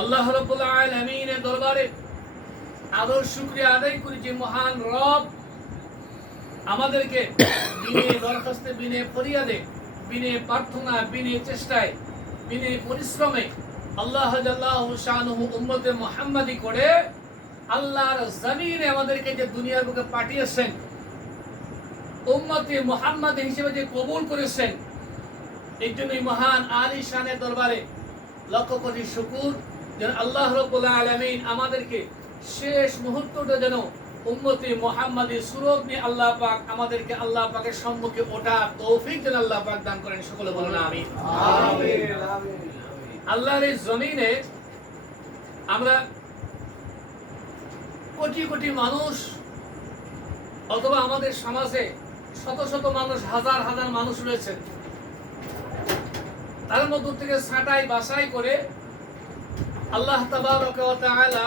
আল্লাহ রাব্বুল আলামিনের দরবারে আদর শুকরিয়া আদায় করি যে মহান রব আমাদেরকে বিনে দরখাস্তে, বিনে ফরিয়াদে, বিনে প্রার্থনা, বিনে চেষ্টায়, বিনে পরিশ্রমে আল্লাহ জাল্লাহু শানুহু উম্মতে মুহাম্মাদি করে আল্লাহর জমিনে আমাদেরকে যে দুনিয়ার বুকে পাঠিয়েছেন, উম্মতে মুহাম্মাদি হিসেবে যে কবুল করেছেন, এই জন্যই মহান আলী শানের দরবারে লক্ষ কোটি শুকর যেন আল্লাহ রাব্বুল আলামিন আমাদেরকে শেষ মুহূর্তটা যেন উম্মতে মুহাম্মাদি সুরত নিয়ে আল্লাহ পাক আমাদেরকে আল্লাহ পাকের সম্মুখে ওঠা তৌফিক যেন আল্লাহ পাক দান করেন। সকলে বলুন আমিন। আল্লাহর এই জমিনে আমরা কোটি কোটি মানুষ, অথবা আমাদের সমাজে শত শত মানুষ, হাজার হাজার মানুষ রয়েছেন, তার মধ্য থেকে ছাঁটাই বাছাই করে আল্লাহ তাবারক ওয়া তাআলা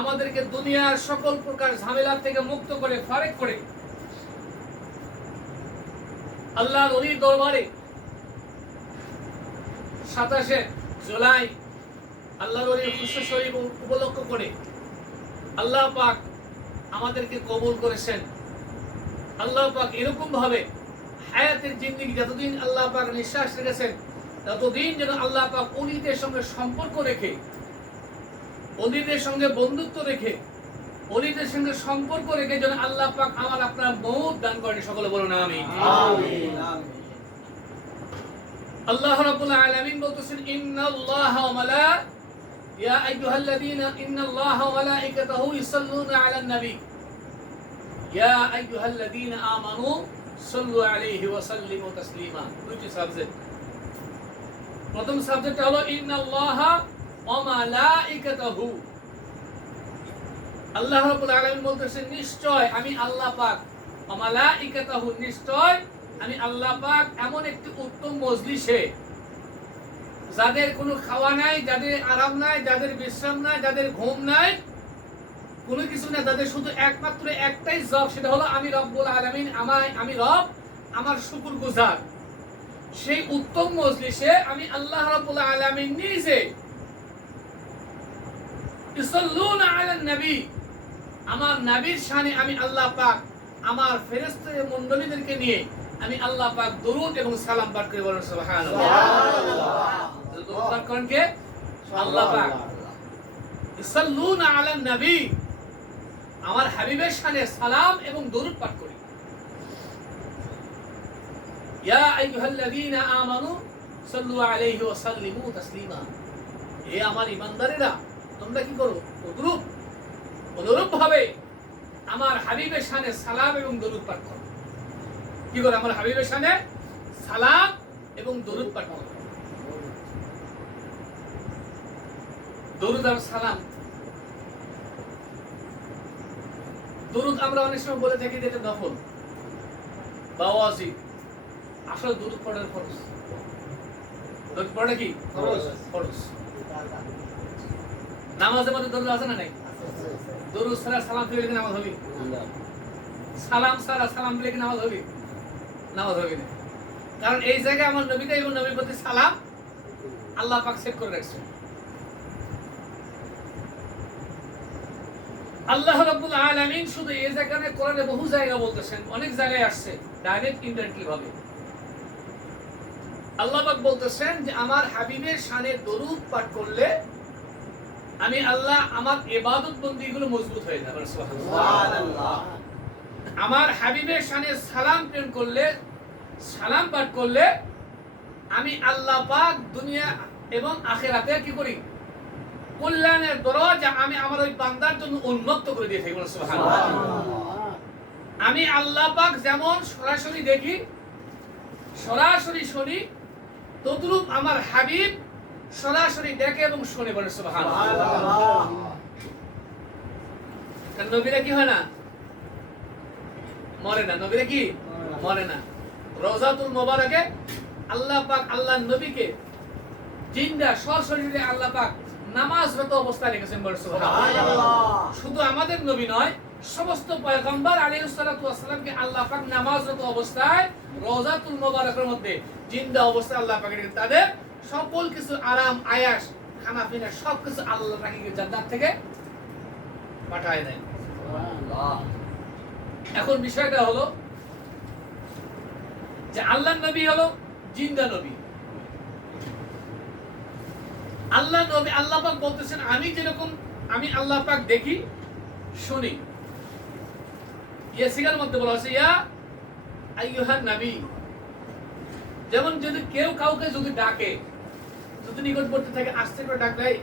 আমাদেরকে দুনিয়ার সকল প্রকার ঝামেলা থেকে মুক্ত করে, ফারেক করে আল্লাহর ওলির দরবারে 27 জুলাই আল্লাহর ওলির খুশি শরীফ উপলক্ষ করে আল্লাহ পাক আমাদেরকে কবুল করেছেন। আল্লাহ পাক এরকম ভাবে হায়াতের জিন্দেগি যতদিন আল্লাহ পাক নিঃশ্বাস রেখেছেন ততদিন যেন আল্লাহ পাক ওলিদের সঙ্গে সম্পর্ক রেখে, ওলিদের সঙ্গে বন্ধুত্ব রেখে, ওলিদের সঙ্গে সম্পর্ক রেখে যেন আল্লাহ পাক আমার আপনার মওত দান করেন। সকলে বলুন আমিন। আল্লাহ রাব্বুল আলামিন বলতেছেন, ইন্নাল্লাহা ওয়া ইয়া আইয়ুহাল্লাযীনা ইন্নাল্লাহা ওয়া মালাইকাতাহু ইউসাল্লুনা আলান নবী ইয়া আইয়ুহাল্লাযীনা আমানু সাল্লু আলাইহি ওয়া সাল্লিমু তাসলিমা। দুইটি সাবজেক্ট। প্রথম সাবজেক্ট হলো ইন্নাল্লাহা ওয়া মালাইকাতাহু। আল্লাহ রাব্বুল আলামিন বলতেছেন, নিশ্চয় আমি আল্লাহ পাক, ওয়া মালাইকাতাহু, নিশ্চয় আমি আল্লাহ পাক এমন একটি উত্তম মজলিসে, যাদের কোনো খাওয়া নাই, যাদের আরাম নাই, যাদের বিশ্রাম নাই, যাদের ঘুম নাই, কোনো কিছু না, তাদের শুধু একমাত্র একটাই জব, সেটা হলো আমি রব্বুল আলামিন, আমি রব, আমার শুকরগুজার। সেই উত্তম মজলিসে আমি আল্লাহ রাব্বুল আলামিন নিজে ইউসাল্লুনা আলান নবী, আমার নবীর শানে আমি আল্লাহ পাক আমার ফেরেশতা মণ্ডলীদেরকে নিয়ে আমি আল্লাহ পাক দরুদ এবং সালাম পাঠ করে বলেন সুবহানাল্লাহ। দরুদ পাঠ করেন কে? আল্লাহ পাক। ইউসাল্লুনা আলান নবী, আমার হাবিবের শানে সালাম এবং দরুদ পাঠ করি। ইয়া আইয়ুহাল্লাযীনা আমানু সাল্লু আলাইহি ওয়া সাল্লিমু তাসলিমা। হে আমার ঈমানদারেরা, তোমরা কি করো? অনুরূপ ভাবে আমার হাবিবের শানে সালাম এবং দরুদ পাঠ করো। কি করে? আমার হাবিবের শানে সালাম এবং দরুদ পাঠ করো। দরুদ আর সালাম, দরুদ আমরা অনেক সময় বলে থাকি যে এটা নফল বা ওয়াজিব। আসলে দরুদ পড়ার ফরজ। দরুদ পড়া কি ফরজ? নামাজের মধ্যে দরুদ আছে না নাই? দরুদ ছাড়া সালাম দিলে কি নামাজ হবে? সালাম ছাড়া সালাম দিলে কি নামাজ হবে? নামাজ হবে না। কারণ এই জায়গায় আমার নবীকে এবং নবীর প্রতি সালাম আল্লাহ পাক সেট করে রাখছেন। আল্লাহ রাব্বুল আলামিন শুধু এই জায়গায় কোরআনে বহু জায়গা বলতেছেন, অনেক জায়গায় আসছে ডাইরেক্ট ইনডাইরেক্টলি ভাবে। আল্লাহ পাক বলতেছেন যে আমার হাবিবের শানে দরুদ পাঠ করলে আমি আল্লাহ আমার ইবাদত বন্দেগীগুলো মজবুত হয়ে যাবে। সুবহানাল্লাহ। আমার হাবিবের শানে সালাম প্রেরণ করলে, সালাম পাঠ করলে আমি আল্লাহ পাক দুনিয়া এবং আখিরাতে কি করি? কল্যাণের দরজা আমি আমার ওই বান্দার জন্য উন্মুক্ত করে দিয়ে থাকি। সুবহানাল্লাহ। আমি আল্লাহ পাক যেমন সরাসরি দেখি, সরাসরি শুনি, তদ্রূপ আমার হাবিব সরাসরি দেখে এবং শুনে। বলে সুবহানাল্লাহ। কারণ নবীরা কি হয় না? মরে না। নবীরা কি মরে না। রওজাতুল মুবারাকে আল্লাহ পাক আল্লাহর নবীকে জিন্দা সশরীরে আল্লাহ পাক নামাজরত অবস্থায় রেখেছেন। বলে সুবহানাল্লাহ। শুধু আমাদের নবী নয়, সমস্ত পয়গম্বর আলাইহিস সালাতু ওয়াস সালামকে আল্লাহ পাক নামাজরত অবস্থায় রওজাতুল মুবারাকের মধ্যে জিন্দা অবস্থায় আল্লাহ পাক তাদের সকল কিছু আরাম আয়াস খানা পিনা সবকিছু আল্লাহ তাকে জান্নাত থেকে পাঠায় দেয়। এখন বিষয়টা হলো যে আল্লাহর নবী হলো জিন্দা নবী। আল্লাহ নবী, আল্লাহ পাক বলতেছেন আমি যেরকম আমি আল্লাহ পাক দেখি শুনি। ইয়াসিনের মধ্যে বলা হয়েছে ইয়া আইয়ুহান নবী, যেমন যদি কেউ কাউকে যদি ডাকে, যদি নিকটবর্তী থেকে আস্তে করে ডাক দেয়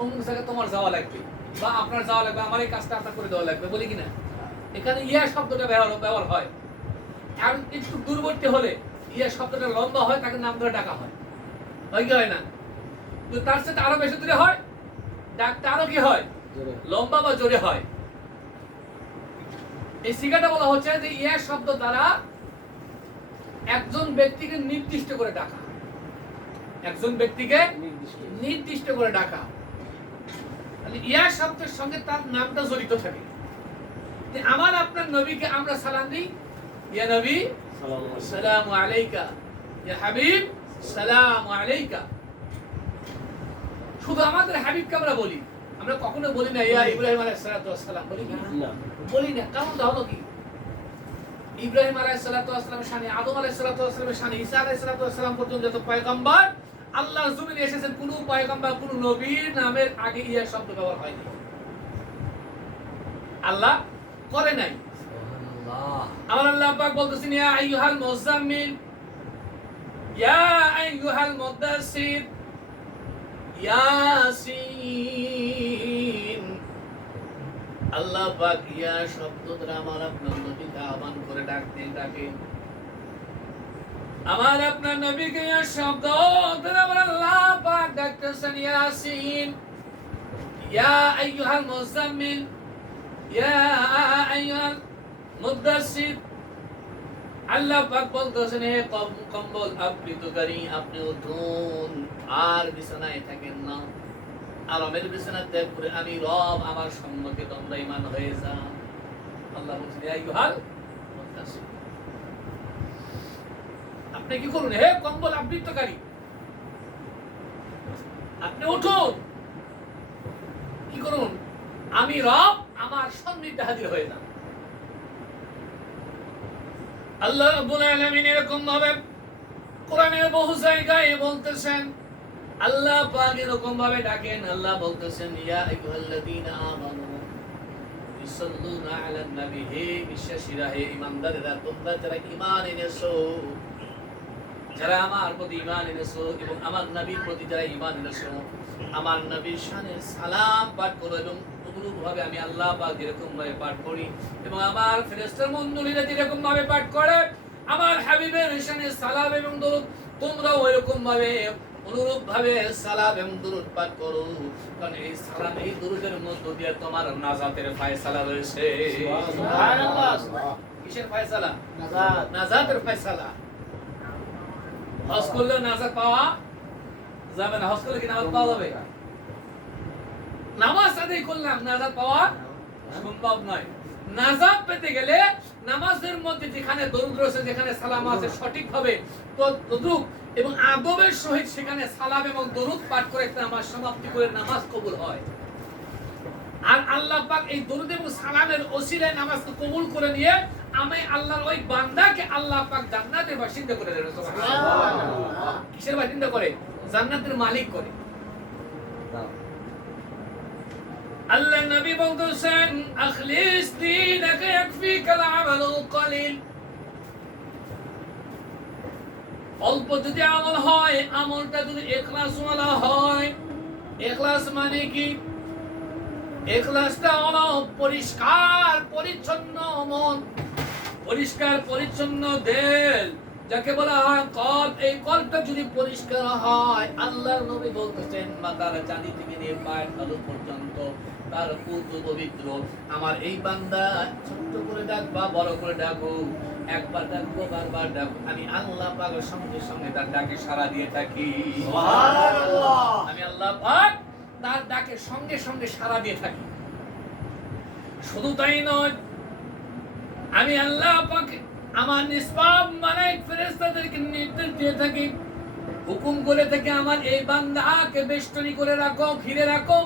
অমুক জায়গায় তোমার যাওয়া লাগবে বা আপনার যাওয়া লাগবে, আমার এই কাজটা আপনার করে দেওয়া লাগবে, বলি কিনা? এখানে ইয়া শব্দটা ব্যবহার হয়। আর একটু দূরবর্তী হলে ইয়া শব্দটা লম্বা হয়, তাকে নাম ধরে ডাকা হয়, হয় কি হয় না? তো তার সাথে আরো বেশি দূরে হয়, ডাকটা আরো কি হয়, লম্বা বা জোরে হয়। এই সিগাটা বলা হচ্ছে যে ইয়া শব্দ দ্বারা একজন ব্যক্তিকে নির্দিষ্ট করে ডাকা, একজন ব্যক্তিকে নির্দিষ্ট করে ডাকা। ইয়া শব্দের সঙ্গে তার নামটা জড়িত থাকে। আমার আপনার নবীকে আমরা সালাম দিই, ইয়া নবী সালামু আলাইকা, ইয়া হাবিব সালামু আলাইকা। শুধু আমাদের হাবিবকে আমরা বলি, আমরা কখনো বলি না ইয়া ইব্রাহিম আলাইহিস সালাতু ওয়াস সালাম, বলি না, বলি না। কারণটা হলো কি? ইব্রাহিম আলাইহিস সালাতু ওয়াস সালামের শানে, আদম আলাইহিস সালাতু ওয়াস সালামের শানে, ঈসা আলাইহিস সালাতু ওয়াস সালাম পর্যন্ত যত পয়গম্বর আল্লাহর জমিনে এসেছেন, কোন পয়গম্বর কোন নবীর নামের আগে ইয়া শব্দ ব্যবহার হয়নি, আল্লাহ করে নাই। আমার আল্লাহ পাক বলতেছেন ইয়া আইয়ুহাল মুযাম্মিল, ইয়া আইয়ুহাল মুদাসসির, ইয়াসিন। আল্লাহ পাক ইয়া শব্দ দ্বারা আমার আপনার নবীকে আহ্বান করে ডাকে। আমার আপনার নবীকে ইয়া শব্দ দ্বারা আমার আল্লাহ পাক ডাকতেছেন ইয়াসিন, ইয়া আইয়ুহাল মুযাম্মিল, ইয়া আইয়ুহাল মুদাসসির। আল্লাহ পাক বলতেছেন হে কম্বল আবৃতকারী, আপনি উঠুন আর বিছানায় থাকেন না, আরামের বিছানা ত্যাগ করে আমি রব আমার সম্মুখে দণ্ডায়মান হয়ে যান। আল্লাহ বলছেন হে আইয়ুহাল মুদাসসির, আপনি কি করুন হে কম্বল আবৃতকারী, আপনি উঠুন, কি করুন, আমি রব আমার সন্নিধ্যে হাজির হয়ে যান। আল্লাহ রাব্বুল আলামিন এরকম ভাবে কোরআনের বহু জায়গায় বলতেছেন, আল্লাহ পাক এরকম ভাবে ডাকেন। আল্লাহ বলতেছেন ইয়া আইয়ুহাল্লাযীনা আমানু ইসাল্লুনা আলান নবী, হে বিশ্বাসীরা, হে ঈমানদারেরা, তোমরা যারা ঈমান এনেছো, যারা আমার প্রতি ঈমান এনেছো এবং আমার নবীর প্রতি যারা ঈমান এনেছো, আমার নবীর শানে সালাম পাঠ করো। এবং অনুরূপভাবে আমি আল্লাহ পাক যেরকম ভাবে পাঠ করি এবং আমার ফেরেশতা মণ্ডলীরা যেরকম ভাবে পাঠ করে, আমার হাবিবের শানে সালাম এবং দরুদ তোমরাও এরকম ভাবে অনুরূপ ভাবে সালাম এবং দরুদ পাঠ করো। কারণ এই সালাম এই দরুদের মধ্য দিয়ে তোমার নাজাতের ফয়সালা রয়েছে। সুবহানাল্লাহ। কিসের ফয়সালা? নাজাত, নাজাতের ফয়সালা। হজ করলে নাজাত পাওয়া যাবে না, হজ করলে কি নাজাত পাওয়া যাবে? নামাজ আদায় করলাম, নাজাত পাওয়া সম্ভব নয়। নাজাত পেতে গেলে নামাজের মধ্যে যেখানে দরুদ রয়েছে, যেখানে সালাম আছে, সঠিকভাবে তদ্রুপ এবং আদবের সহিত সেখানে সালাম এবং দরুদ পাঠ করে নামাজ সমাপ্তি করে নামাজ কবুল হয়। আর আল্লাহ পাক এই দরুদ এবং সালামের ওসিলায় নামাজকে কবুল করে নিয়ে আমি আল্লাহর ওই বান্দাকে আল্লাহ পাক জান্নাতের বাসিন্দা করে দেন। সুবহানাল্লাহ। কিসের বাসিন্দা করে? জান্নাতের মালিক করে। আল্লাহ নবী বলতেছেন আখলিস দীনাকা ইয়াকফিকাল আমালুল কলিল, অল্প যদি আমল হয়, আমলটা যদি ইখলাসওয়ালা হয়। ইখলাস মানে কি? ইখলাসটা হলো পরিষ্কার পরিচ্ছন্ন মন, পরিষ্কার পরিচ্ছন্ন দিল, যাকে বলা হয় কলব। এই কলবটা যদি পরিষ্কার হয়, আল্লাহর নবী বলতেছেন মাথার চাঁদি থেকে নিয়ে পায়ের তালু পর্যন্ত তার পুত পবিত্র। আমার এই বান্দা ছোট্ট করে ডাক বা বড় করে ডাকো, একবার ডাকবো বারবার ডাকবো, আমি আল্লাহ পাকের সঙ্গে সঙ্গে তার ডাকে সাড়া দিয়ে থাকি। সুবহানাল্লাহ। আমি আল্লাহ পাক তার ডাকে সঙ্গে সঙ্গে সাড়া দিয়ে থাকি। শুধু তাই নয়, আমি আল্লাহ পাক আমার নিষ্পাপ মালায়েক ফেরেশতাদেরকে নির্দেশ দিয়ে থাকি হুকুম করে থেকে আমার এই বান্দাকে বেষ্টনী করে রাখো, ঘিরে রাখো।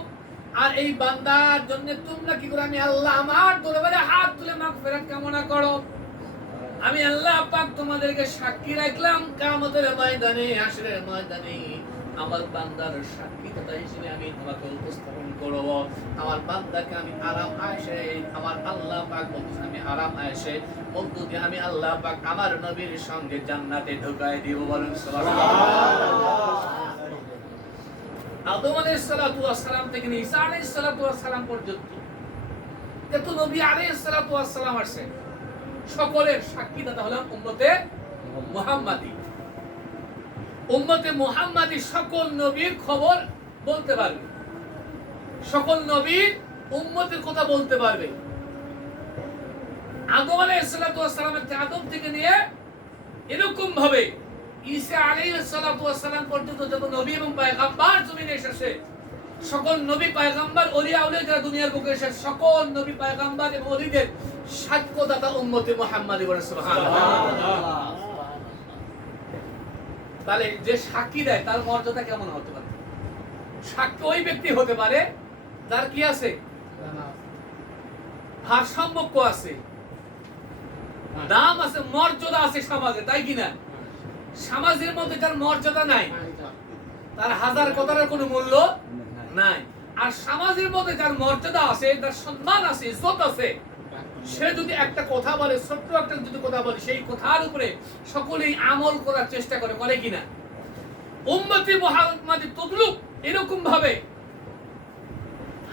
আর এই বান্দার জন্য তোমরা কি করে, আমি আল্লাহ আমার দরবারে হাত তুলে মাগফিরাত কামনা করো। আমি আল্লাহ পাক তোমাদেরকে সাক্ষী রাখলাম কিয়ামতের ময়দানে, হাসরের ময়দানে আমার বান্দার সাক্ষীদাতা হিসেবে আমি তোমাকে উপস্থাপন করব। আমার বান্দাকে আমি আরাম আয়েশে, আমার আল্লাহ পাক বলছেন আমি আরাম আয়েশে মধ্য দিয়ে আমি আল্লাহ পাক আমার নবীর সঙ্গে জান্নাতে ঢুকায় দিব। বলেন সুবহানাল্লাহ। আদম আলাইহিস সালাতু ওয়াস সালাম থেকে ঈসা আলাইহিস সালাতু ওয়াস সালাম পর্যন্ত যত নবী আলাইহিস সালাতু ওয়াস সালাম আসছে, সকলের সাক্ষীদাতা হলাম উম্মতে মুহাম্মাদি। উম্মতে মুহাম্মাদি সকল নবীর খবর বলতে পারবে, সকল নবীর উম্মতের কথা বলতে পারবে। আদম আলাইহিস সালাতু ওয়াস সালামের আদম থেকে নিয়ে এরকম ভাবে ঈসা আলাইহিস সালাতু ওয়াস সালাম পর্যন্ত যত নবী এবং পয়গম্বর জমিনে এসেছে, সকল নবী পয়গম্বর ওলিয়া আউলিয়া যারা দুনিয়ার বুকে এসেছে, সকল নবী পয়গম্বর এবং ওলিদের সাক্ষ্যদাতা উম্মতে মুহাম্মাদি। বলেন সুবহানাল্লাহ। তাহলে যে সাক্ষী দেয় তার মর্যাদা কেমন হতে পারে? সাক্ষী ওই ব্যক্তি হতে পারে যার কি আছে, ভারসাম্য আছে, দাম আছে, মর্যাদা আছে সমাজে, তাই কিনা? সমাজের মধ্যে তার মর্যাদা নাই, তার হাজার কথার কোনো মূল্য নাই। আর সমাজের মধ্যে যার মর্যাদা আছে, তার সম্মান আছে, ইজ্জত আছে, সে যদি একটা কথা বলে, ছোট্ট একটা যদি কথা বলে, সেই কথার উপরে সকলেই আমল করার চেষ্টা করে, করে কিনা? উম্মতে মুহাম্মাদি তদলুক এরকম ভাবে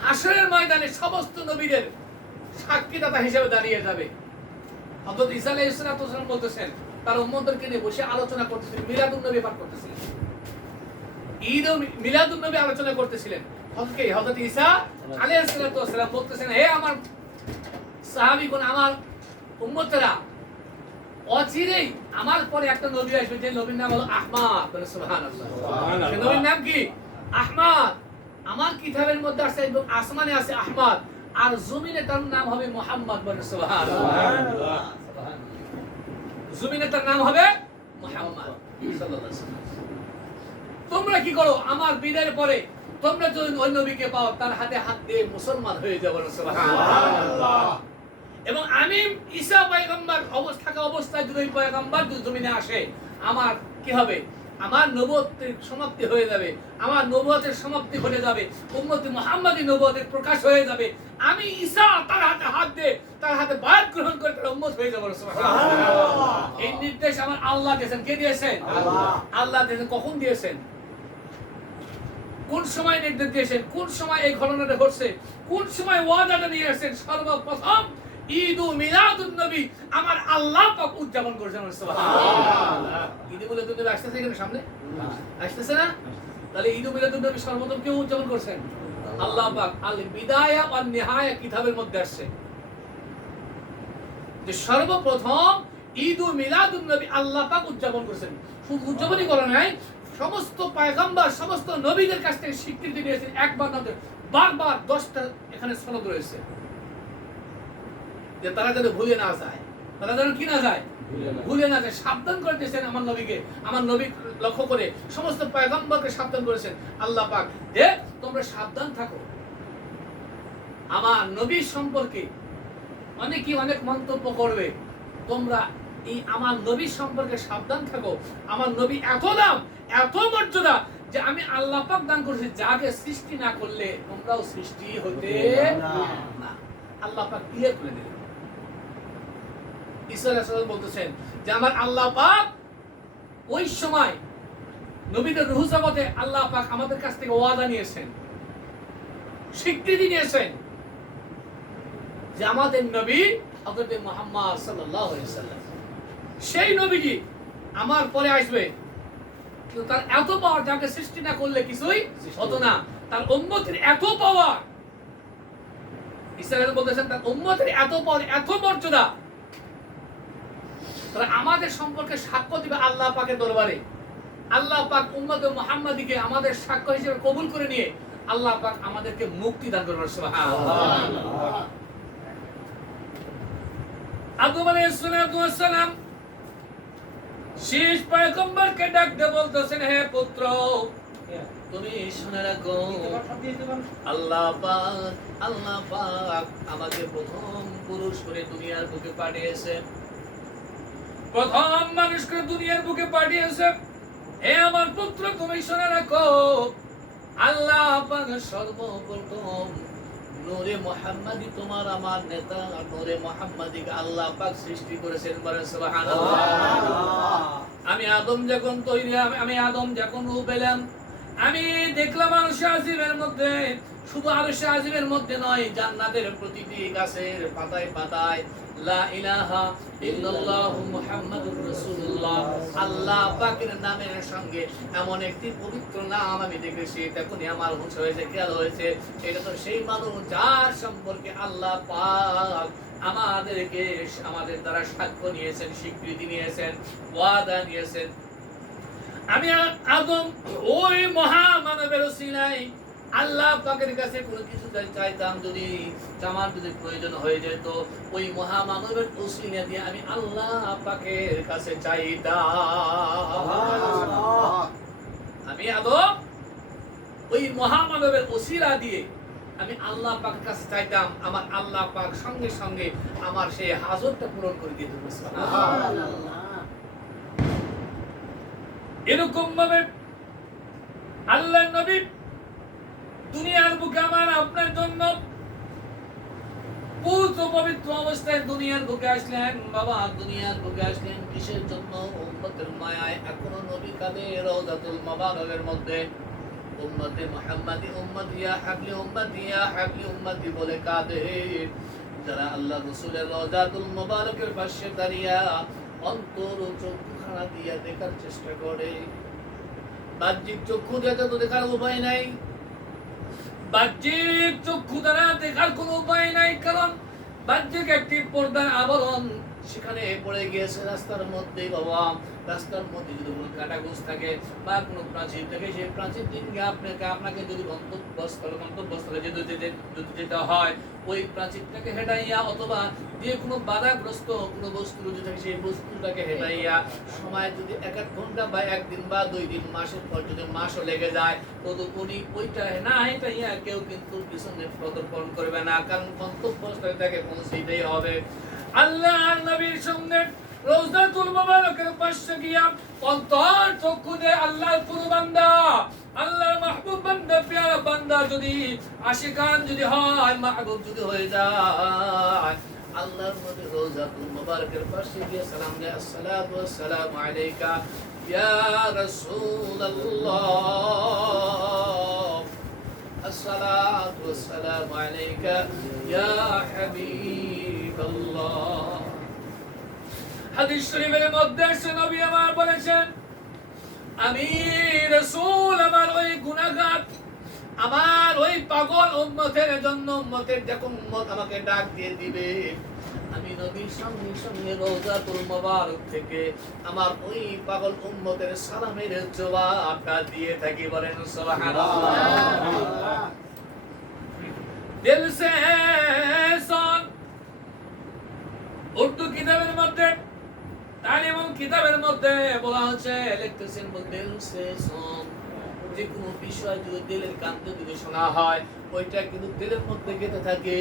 হাশরের ময়দানে সমস্ত নবীদের সাক্ষীদাতা হিসেবে দাঁড়িয়ে যাবে। হযরত ঈসা আলাইহিস সালাম বলতেছেন, তার উম্মতদেরকে নিয়ে বসে আলোচনা করতেছিলেন, মিলাদুন নবী পাঠ করতেছিলেন, ঈদ ও মিলাদুন নবী আলোচনা করতেছিলেন। হযরত ঈসা আলাইহিস সালাম বলতেছেন, হে আমার সাহাবীগণ, আমার উম্মতেরা, অচিরেই আমার পরে একটা নবী আসবে, যে নবীর নাম হলো আহমদ। সুবহানাল্লাহ। সেই নবীর নাম কি? আহমদ। আমার কিতাবের মধ্যে আছে, এবং আসমানে আছে আহমদ, আর জমিনে তার নাম হবে মুহাম্মদ। সুবহানাল্লাহ। জমিনে তার নাম হবে মুহাম্মদ সাল্লাল্লাহু আলাইহি ওয়াসাল্লাম। তোমরা কি করো, আমার বিদায়ের পরে তোমরা যদি ওই নবীকে পাও, তার হাতে হাত দিয়ে মুসলমান হয়ে যাও। সুবহানাল্লাহ। এবং আমি ঈসা পয়গম্বর থাকা অবস্থায় যদি ওই পয়গম্বর জমিনে আসে, আমার কি হবে? আমার নবুয়তের সমাপ্তি হয়ে যাবে, আমার নবুয়তের সমাপ্তি ঘটে যাবে, উম্মতে মুহাম্মাদি নবুয়তের প্রকাশ হয়ে যাবে। আমি ঈসা তার হাতে হাত দিয়ে, তার হাতে বায়াত গ্রহণ করে তার উম্মত হয়ে যাব। সুবহানাল্লাহ। এই নির্দেশ আমার আল্লাহ দিয়েছেন। কে দিয়েছেন? আল্লাহ দিয়েছেন। কখন দিয়েছেন? কোন সময় নির্দেশ দিয়েছেন? কোন সময় এই ঘটনাটা ঘটছে? কোন সময় ওয়াদাটা নিয়ে আসছেন? সর্বপ্রথম ঈদ ও মিলাদুন নবী আমার আল্লাহ পাক উদযাপন করেছেন। সুবহানাল্লাহ। ঈদ ও মিলাদুন নবী আসতেছে এখানে সামনে, আসতেছে না? তাহলে ঈদ ও মিলাদুন নবী সর্বপ্রথম কে উদযাপন করেছেন? আল্লাহ পাক। আল বিদায়া ওয়ান নিহায়া কিতাবের মধ্যে আসছে যে সর্বপ্রথম ঈদ ও মিলাদুন নবী আল্লাহ পাক উদযাপন করেছেন। শুধু উদযাপনই করে নাই, সমস্ত পয়গম্বর, সমস্ত নবীদের কাছ থেকে স্বীকৃতি দিয়েছেন। একবার না, বারবার 10টা এখানে সনদ রয়েছে যে তারা যেন ভুলে না যায়, তারা যেন কি না যায়, ভুলে না যায়। সাবধান করে দিয়েছেন আমার নবীকে, আমার নবী লক্ষ্য করে সমস্ত পয়গম্বরকে সাবধান করেছেন আল্লাহ পাক যে তোমরা সাবধান থাকো। আমার নবী সম্পর্কে অনেকেই অনেক মন্তব্য করবে, তোমরা এই আমার নবী সম্পর্কে সাবধান থাকো। আমার নবী এত দাম, এত মর্যাদা যে আমি আল্লাহ পাক দান করেছি, যাকে সৃষ্টি না করলে তোমরাও সৃষ্টি হতে না। আল্লাহ পাক ক্লিয়ার করে দিলেন। ঈসা আলাইহিস সালাম বলতেছেন যে আমার আল্লাহ পাক ওই সময় নবীদের রূহ জগতে আল্লাহ পাক আমাদের কাছ থেকে ওয়াদা নিয়েছেন, স্বীকৃতি নিয়েছেন যে আমাদের নবী হযরত মুহাম্মদ সাল্লাল্লাহু আলাইহি ওয়াসাল্লাম, সেই নবীজি আমার পরে আসবে, কিন্তু তার এত পাওয়ার যাকে সৃষ্টি না করলে কিছুই হতো না। তার উম্মতের এত পাওয়ার, ঈসা আলাইহিস সালাম বলতেছেন তার উম্মতের এত পাওয়ার, এত মর্যাদা, তারা আমাদের সম্পর্কে সাক্ষ্য দিবে আল্লাহ পাকের দরবারে। আল্লাহ পাক উম্মতে মুহাম্মাদিকে আমাদের সাক্ষ্য হিসেবে কবুল করে নিয়ে আল্লাহ পাক আমাদেরকে মুক্তি দান করবেন। সুবহানাল্লাহ। আদম আলাইহিস সালাম শেষ পয়গম্বরকে ডাক দিয়ে বলতেছেন, হে পুত্র, তুমি শুনে রাখো, আল্লাহ পাক আমাকে প্রথম পুরুষ করে দুনিয়ার বুকে পাঠিয়েছে, প্রথম মানুষ করে দুনিয়ার বুকে পাঠিয়েছে। হে আমার পুত্র, তুমি শুনে রাখো, আল্লাহ পাক সর্বপ্রথম নূরে মুহাম্মাদি, তোমার আমার নেতা নূরে মুহাম্মাদিকে আল্লাহ পাক সৃষ্টি করেছেন। বলেন সুবহানাল্লাহ। আমি আদম যখন রূপ পেলাম, আমি দেখলাম আরশে আজিমের মধ্যে, শুধু আরশে আজিমের মধ্যে নয়, জান্নাতের প্রতিটি গাছের পাতায় পাতায় লা ইলাহা ইল্লাল্লাহু মুহাম্মাদুর রাসূলুল্লাহ, আল্লাহ পাকের নামের সঙ্গে এমন একটি পবিত্র নাম আমি দেখেছি। তখনই আমার হুঁশ হয়েছে, খেয়াল হয়েছে, এটা তো সেই মানুষ যার সম্পর্কে আল্লাহ পাক আমাদের দ্বারা সাক্ষ্য নিয়েছেন, স্বীকৃতি নিয়েছেন, ওয়াদা নিয়েছেন। আমি আদম ওই মহামানবের ওসিলায় আল্লাহ পাকের কাছে কোনো কিছু চাইতাম, আমার যদি প্রয়োজন হয়ে যেত, ওই মহামানবের ওসিলা দিয়ে আমি আল্লাহ পাকের কাছে চাইতাম। আমি আদম ওই মহামানবের ওসিলা দিয়ে আমি আল্লাহ পাকের কাছে চাইতাম, আমার আল্লাহ পাক সঙ্গে সঙ্গে আমার সেই হাজতটা পূরণ করে দিত। এরকম ভাবে আল্লাহর নবী দুনিয়ার বুকে আমার আপনার জন্য পূর্ণ পবিত্র অবস্থায় দুনিয়ার বুকে আসলেন। বাবা, দুনিয়ার বুকে আসলেন কিসের জন্য? উম্মতের মায়ায়। এখনো নবী কাঁদে রওজাতুল মুবারকের মধ্যে, উম্মতে মুহাম্মাদি, উম্মতি ইয়া হাবলি, উম্মতি ইয়া হাবলি, উম্মতি বলে কাঁদে। যারা আল্লাহ রাসূলের রওজাতুল মুবারকের পাশে দাঁড়িয়ে অন্তর ও চক্ষুখানা দিয়ে দেখার চেষ্টা করে, বাহ্যিক চক্ষু দিয়ে তো দেখার উপায় নাই, বাহ্যিক চক্ষু দ্বারা দেখার কোনো উপায় নাই, কারণ বাহ্যিক একটি পর্দার আবরণ সেখানে পড়ে গিয়েছে রাস্তার মধ্যে। বাবা, রাস্তার মধ্যে যদি কোনো কাটাগোছ থাকে বা কোনো প্রাচীর থাকে, সেই প্রাচীর দিকে আপনাকে যদি গন্তব্যস্থলে যেতে হয়, ওই প্রাচীরটাকে হেঁটাইয়া অথবা যে কোনো বাধাগ্রস্ত কোনো বস্তু যদি থাকে, সেই বস্তুটাকে হেঁটাইয়া সময় যদি 1 ঘন্টা বা 1 দিন বা 2 দিন, মাসের পর যদি মাসও লেগে যায়, তদুপরি ওইটা না হেঁটাইয়া কেউ কিন্তু পিছনে প্রদর্পণ করবে না, কারণ গন্তব্যস্থলে তাকে পৌঁছাইতেই হবে। আল্লাহর নবীর সঙ্গে রওজাতুল মুবারকের পাশে গিয়া অন্তর চক্ষু দিয়ে আল্লাহর কোন বান্দা, আল্লাহর মাহবুব বান্দা, প্যারা বান্দা যদি আশিকান যদি হয়, মাহবুব যদি হয়ে যায়, আল্লাহর নবী রওজাতুল মুবারকের পাশে গিয়ে সালাম দেয়, আসসালাতু ওয়াসসালামু আলাইকা ইয়া রাসূলুল্লাহ, আসসালাতু ওয়াসসালামু আলাইকা ইয়া হাবিবাল্লাহ। হাদিস শরীফের মধ্যে আছে, নবী আমার বলেছেন, আমি রাসূল আমার ওই গুনাহগার, আমার ওই পাগল উম্মতের জন্য, উম্মতের যখন উম্মত আমাকে ডাক দিয়ে দিবে, আমি নবীর সঙ্গে সঙ্গে রওজাতুল মুবারক থেকে আমার ওই পাগল উম্মতের সালামের জবাবটা দিয়ে থাকি। বলেন সুবহানাল্লাহ। দিল সে সুন, উর্দু কিতাবের মধ্যে, তালিমুল কিতাবের মধ্যে বলা হচ্ছে, লিখতেছেন দিল সে সুন, যে কোনো বিষয় যদি দিলের কানে যদি শোনা হয়, ওইটা কিন্তু দিলের মধ্যে গেঁথে থাকে।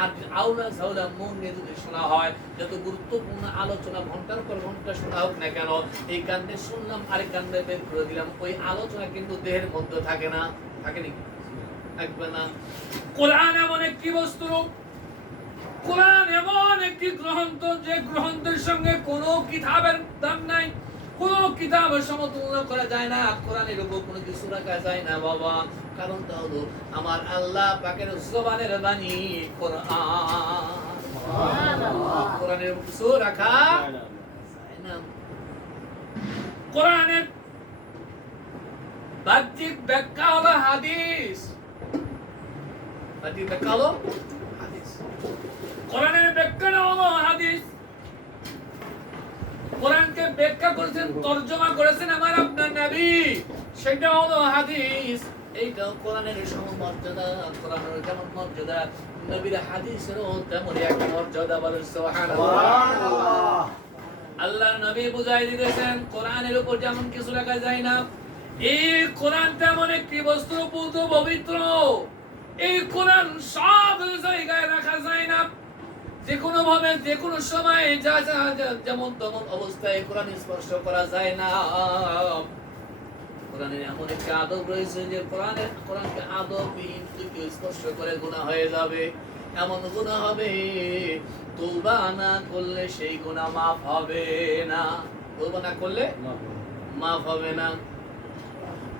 আর আউলা ঝাউলা মন নিয়ে যদি শোনা হয়, যত গুরুত্বপূর্ণ আলোচনা ঘন্টার পর ঘন্টা শোনা হোক না কেন, এই কানে শুনলাম আরেক কানে বের করে দিলাম, ওই আলোচনা কিন্তু দেহের মধ্যে থাকে না, থাকে নাকি? থাকবে না। কোরআন এমন একটি বস্তু, কোরআন এমন একটি গ্রন্থ, যে গ্রন্থের সঙ্গে কোনো কিতাবের দাম নাই, কোনো কিতাবের সমতুল্য করা যায় না, কোরআনের উপর কোনো কিছু রাখা যায় না বাবা। কারণটা হলো আমার আল্লাহ পাকের জবানের বাণী কোরআন, কোরআনের উপর কিছু রাখা যায় না। কোরআনের বাহ্যিক ব্যাখ্যা হলো হাদিস, বাহ্যিক ব্যাখ্যা হলো হাদিস, কোরআনের ব্যাখ্যা হলো হাদিস। কোরআনকে ব্যাখ্যা করেছেন, তরজমা করেছেন আমার আপনার নবী, সেটা হলো হাদিস। এইটাও কোরআনের সমমর্যাদা, কোরআনের যেমন মর্যাদা, নবীর হাদিসেরও তেমনই একটা মর্যাদা। বলেন সুবহানাল্লাহ। আল্লাহর নবী বুঝাই দিয়েছেন কোরআনের উপর যেমন কিছু লেখা যায় না, এই কোরআন তেমন একটি বস্তু পুত পবিত্র, এই কোরআন সব জায়গায় রাখা যায় না, যে কোনো ভাবে যে কোনো সময় যা যা যেমন তেমন অবস্থায় কোরআন স্পর্শ করা যায় না। কোরআনের এমন একটি আদব রয়েছে যে কোরআনকে আদবহীন কেউ স্পর্শ করে গুনাহ হয়ে যাবে, এমন গুনাহ হবে তওবা না করলে সেই গুনাহ মাফ হবে না, তওবা না করলে মাফ হবে না।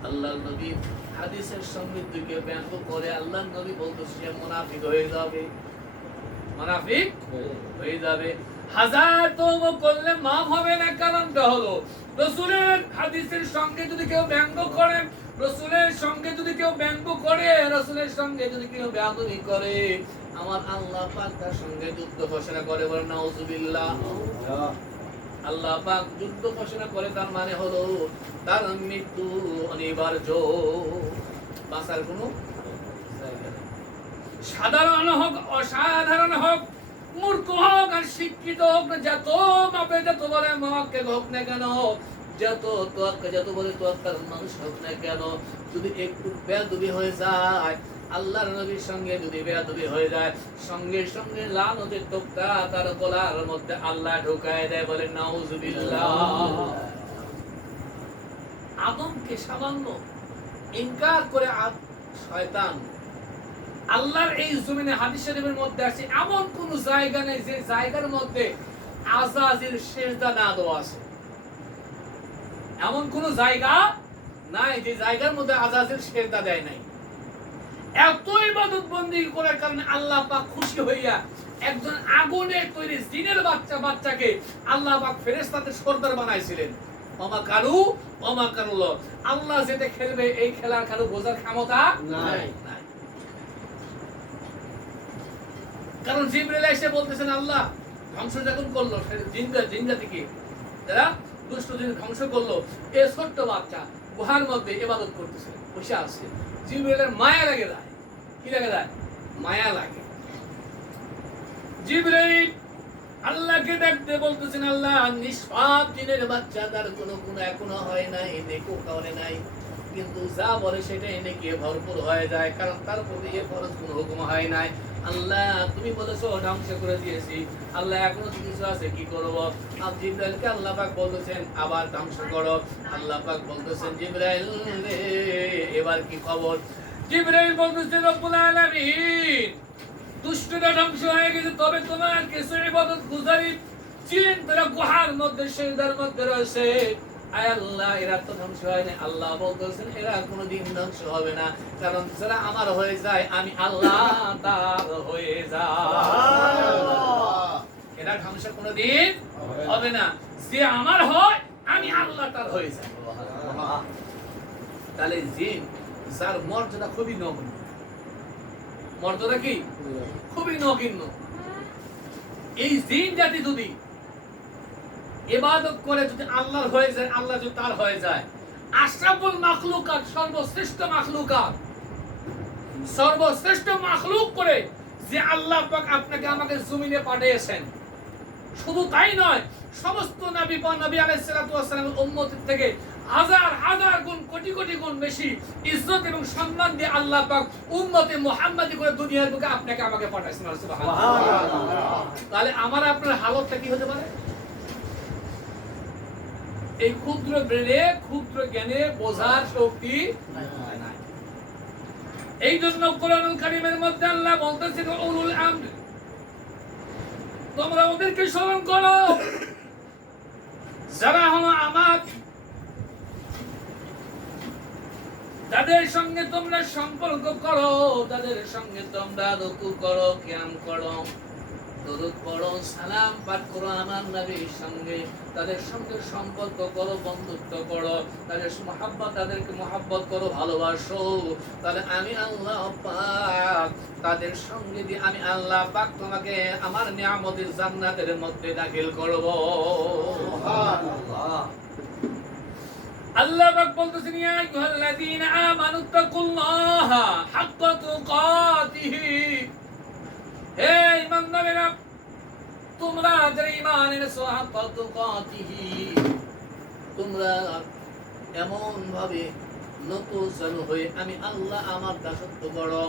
আল্লাহর নবী হাদিসের সমৃদ্ধিকে ব্যঙ্গ করে আল্লাহর নবী বলতেছে সে মুনাফিক হয়ে যাবে, মুনাফিক হয়ে যাবে। হাজার তওবা করলে মাফ হবে না, কারণটা হলো রাসূলের হাদিসের সঙ্গে যদি কেউ ব্যঙ্গ করে, রাসূলের সঙ্গে যদি কেউ ব্যঙ্গ করে, রাসূলের সঙ্গে যদি কেউ বেয়াদবি করে, আমার আল্লাহ পাক তার সঙ্গে যুদ্ধ ঘোষণা করে, বলেন নাউজুবিল্লাহ। আল্লাহ পাক যুদ্ধ ঘোষণা করে, তার মানে হলো তার মৃত্যু অনিবার্য, বাঁচার কোনো জায়গা নেই। সাধারণ হোক অসাধারণ হোক, মূর্খ হোক আর শিক্ষিত হোক না, যত মাপে যত বলে মহাকে হোক না কেন, যত তোয়াক্কা যত বলে তোয়াক্কার মানুষ হোক না কেন, যদি একটু বেয়াদবি হয়ে যায়, আল্লাহর নবীর সঙ্গে যদি বেয়াদবি হয়ে যায়, সঙ্গে সঙ্গে লানতের টোপটা তার গলার মধ্যে আল্লাহ ঢুকায় দেয়, বলে নাউজুবিল্লাহ। আদমকে সামান্য ইনকার করে শয়তান, আল্লাহর এই জমিনে হাদিস শরীফের মধ্যে আছে এমন কোন জায়গা নেই যে জায়গার মধ্যে আযাজিল সিজদা না দেওয়া আছে, এমন কোন জায়গা নাই যে জায়গার মধ্যে আযাজিল সিজদা দেয় নাই। এত ইবাদত বندگی করার কারণে আল্লাহ পাক খুশি হইয়া একজন আগুনের তৈরি জিনের বাচ্চাকে আল্লাহ পাক ফেরেশতাদের সরদার বানাইছিলেন। ওমা কারুল্লাহ, আল্লাহ যেটা খেলবে এই খেলার কারো বোঝার ক্ষমতা নাই। কারণ জিবরাইল এসে বলতেছেন আল্লাহ ধ্বংস যখন করলো জিন জাতিকে, যারা দুষ্ট জিন ধ্বংস করলো, এই ছোট্ট বাচ্চা গুহার মধ্যে ইবাদত করতেছে, বসে আছে। জিবরাইলের মায়া লাগে যায়, কি লাগে যায়? মায়া লাগে। জিবরাইল আল্লাহকে দেখতে বলতেছেন আল্লাহ নিষ্পাপ জিনের বাচ্চা, তার কোনো গুনাহ এখনো হয় নাই, নেকও করে নাই, কিন্তু যা বলে সেটা এনে গিয়ে ভরপুর হয়ে যায়, কারণ তার প্রতি এ ফরজ কোনো হুকুম হয় নাই। আল্লাহ তুমি বলেছো ধ্বংস করে দিয়েছি, আল্লাহ এখনো কিছু আছে, কি করব? আর জিবরাইলকে আল্লাহ পাক বলতেছেন আবার ধ্বংস করো। আল্লাহ পাক বলতেছেন জিবরাইল রে এবার কি খবর? জিবরাইল বলতেছেন রব্বুল আলামিন দুষ্টরা ধ্বংস হয়ে গেছে, তবে তোমার কিছু ইবাদত গুজারি জিন তারা গুহার মধ্যে সিজদার মধ্যে রয়েছে, আয় আল্লাহ এরা তো ধ্বংস হয় না। আল্লাহ বলতেছেন এরা কোনোদিন ধ্বংস হবে না, কারণ যারা আমার হয়ে যায় আমি আল্লাহ তার হয়ে যায়, এরা ধ্বংস কোনোদিন হবে না। যে আমার হয় আমি আল্লাহ তার হয়ে যায়। তাহলে জিন যার মর্যাদা খুবই নগণ্য, মর্যাদা কি খুবই নগণ্য, এই জিন জাতি যদি ইবাদত করে যদি আল্লাহর হয়ে যায়, আল্লাহ যদি তার হয়ে যায়, আশরাফুল মাখলুকাত সর্বশ্রেষ্ঠ মাখলুক করে যে আল্লাহ পাক আপনাকে আমাকে জমিনে পাঠিয়েছেন, শুধু তাই নয় সমস্ত নবী আলাইহিস সালাতু ওয়াস সালামের উম্মতের থেকে হাজার হাজার গুণ কোটি কোটি গুণ বেশি ইজ্জত এবং সম্মান দিয়ে আল্লাহ পাক উম্মতে মুহাম্মাদি করে দুনিয়ার বুকে আপনাকে আমাকে পাঠাইছেন। সুবহানাল্লাহ। তাহলে আমার আপনার হালতটা কি হতে পারে? এই ক্ষুদ্র ব্রেনে ক্ষুদ্র জ্ঞানে বোঝার শক্তি নাই। এই জন্য কোরআনুল কারীমের মধ্যে আল্লাহ বলতেছেন উলুল আমর, তোমরা ওদেরকে স্মরণ করো যারা হলো আমার, তাদের সঙ্গে তোমরা সম্পর্ক করো, তাদের সঙ্গে তোমরা রুকু করো, কিয়াম করো, দরুদ পড়ো, সালাম পাঠ করো আমার নবীর সঙ্গে, তাদের সঙ্গে সম্পর্ক করো, বন্ধুত্ব করো, তাদেরকে মহব্বত করো, ভালোবাসো। তাহলে আমি আল্লাহ পাক তাদের সঙ্গে দিয়ে আমি আল্লাহ পাক তোমাকে আমার নিয়ামতের জান্নাতের মধ্যে দাখিল করব। সুবহানাল্লাহ। আল্লাহ পাক বলতেছেন ইয়া আইয়ুহাল্লাযীনা আমানু তাকুল্লাহা হাক্কা তুকাতিহি, হে ঈমানদারেরা তোমরা যারা ঈমান এনেছো হাক্কা তুকাতিহি, তোমরা এমন ভাবে নতজানু হয়ে আমি আল্লাহ আমার দাসত্ব করো,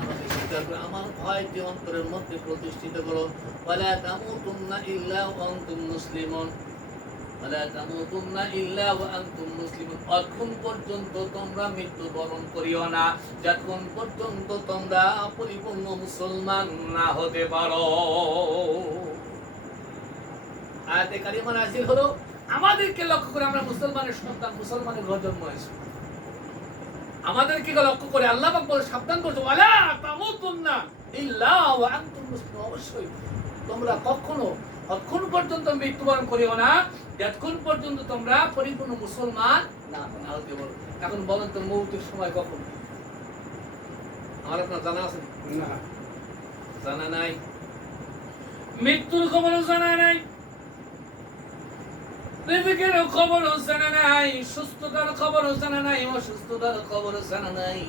আমাকে স্বীকার করে আমার ভয়কে অন্তরের মধ্যে প্রতিষ্ঠিত করো। ওয়ালা তামুতুন্না ইল্লা ওয়া আনতুম মুসলিমুন, ওয়ালা তামুতুন্না ইল্লা ওয়া আনতুম মুসলিমুন, অতক্ষণ পর্যন্ত তোমরা মৃত্যুবরণ করিও না যতক্ষণ পর্যন্ত তোমরা পরিপূর্ণ মুসলমান না হতে পারো। আয়াতে কারিমা নাযিল হলো আমাদেরকে লক্ষ্য করে, আমরা মুসলমানের সন্তান, মুসলমানের ঘর জন্ম হয়েছে, আমাদেরকে লক্ষ্য করে আল্লাহ পাক বলে সাবধান করছে, ওয়ালা তামুতুন্না ইল্লা ওয়া আনতুম মুসলিমুন, অবশ্যই তোমরা কখনো ততক্ষণ পর্যন্ত মৃত্যুবরণ করিও না যতক্ষণ পর্যন্ত তোমরা পরিপূর্ণ মুসলমান না হতে পারো। এখন বলেন তো মৌতের সময় কখন? আমার আপনার জানা আছে না? জানা নাই। মৃত্যুর খবরও জানা নাই, রিজিকের খবরও জানা নাই, সুস্থতার খবরও জানা নাই, অসুস্থতার খবরও জানা নাই।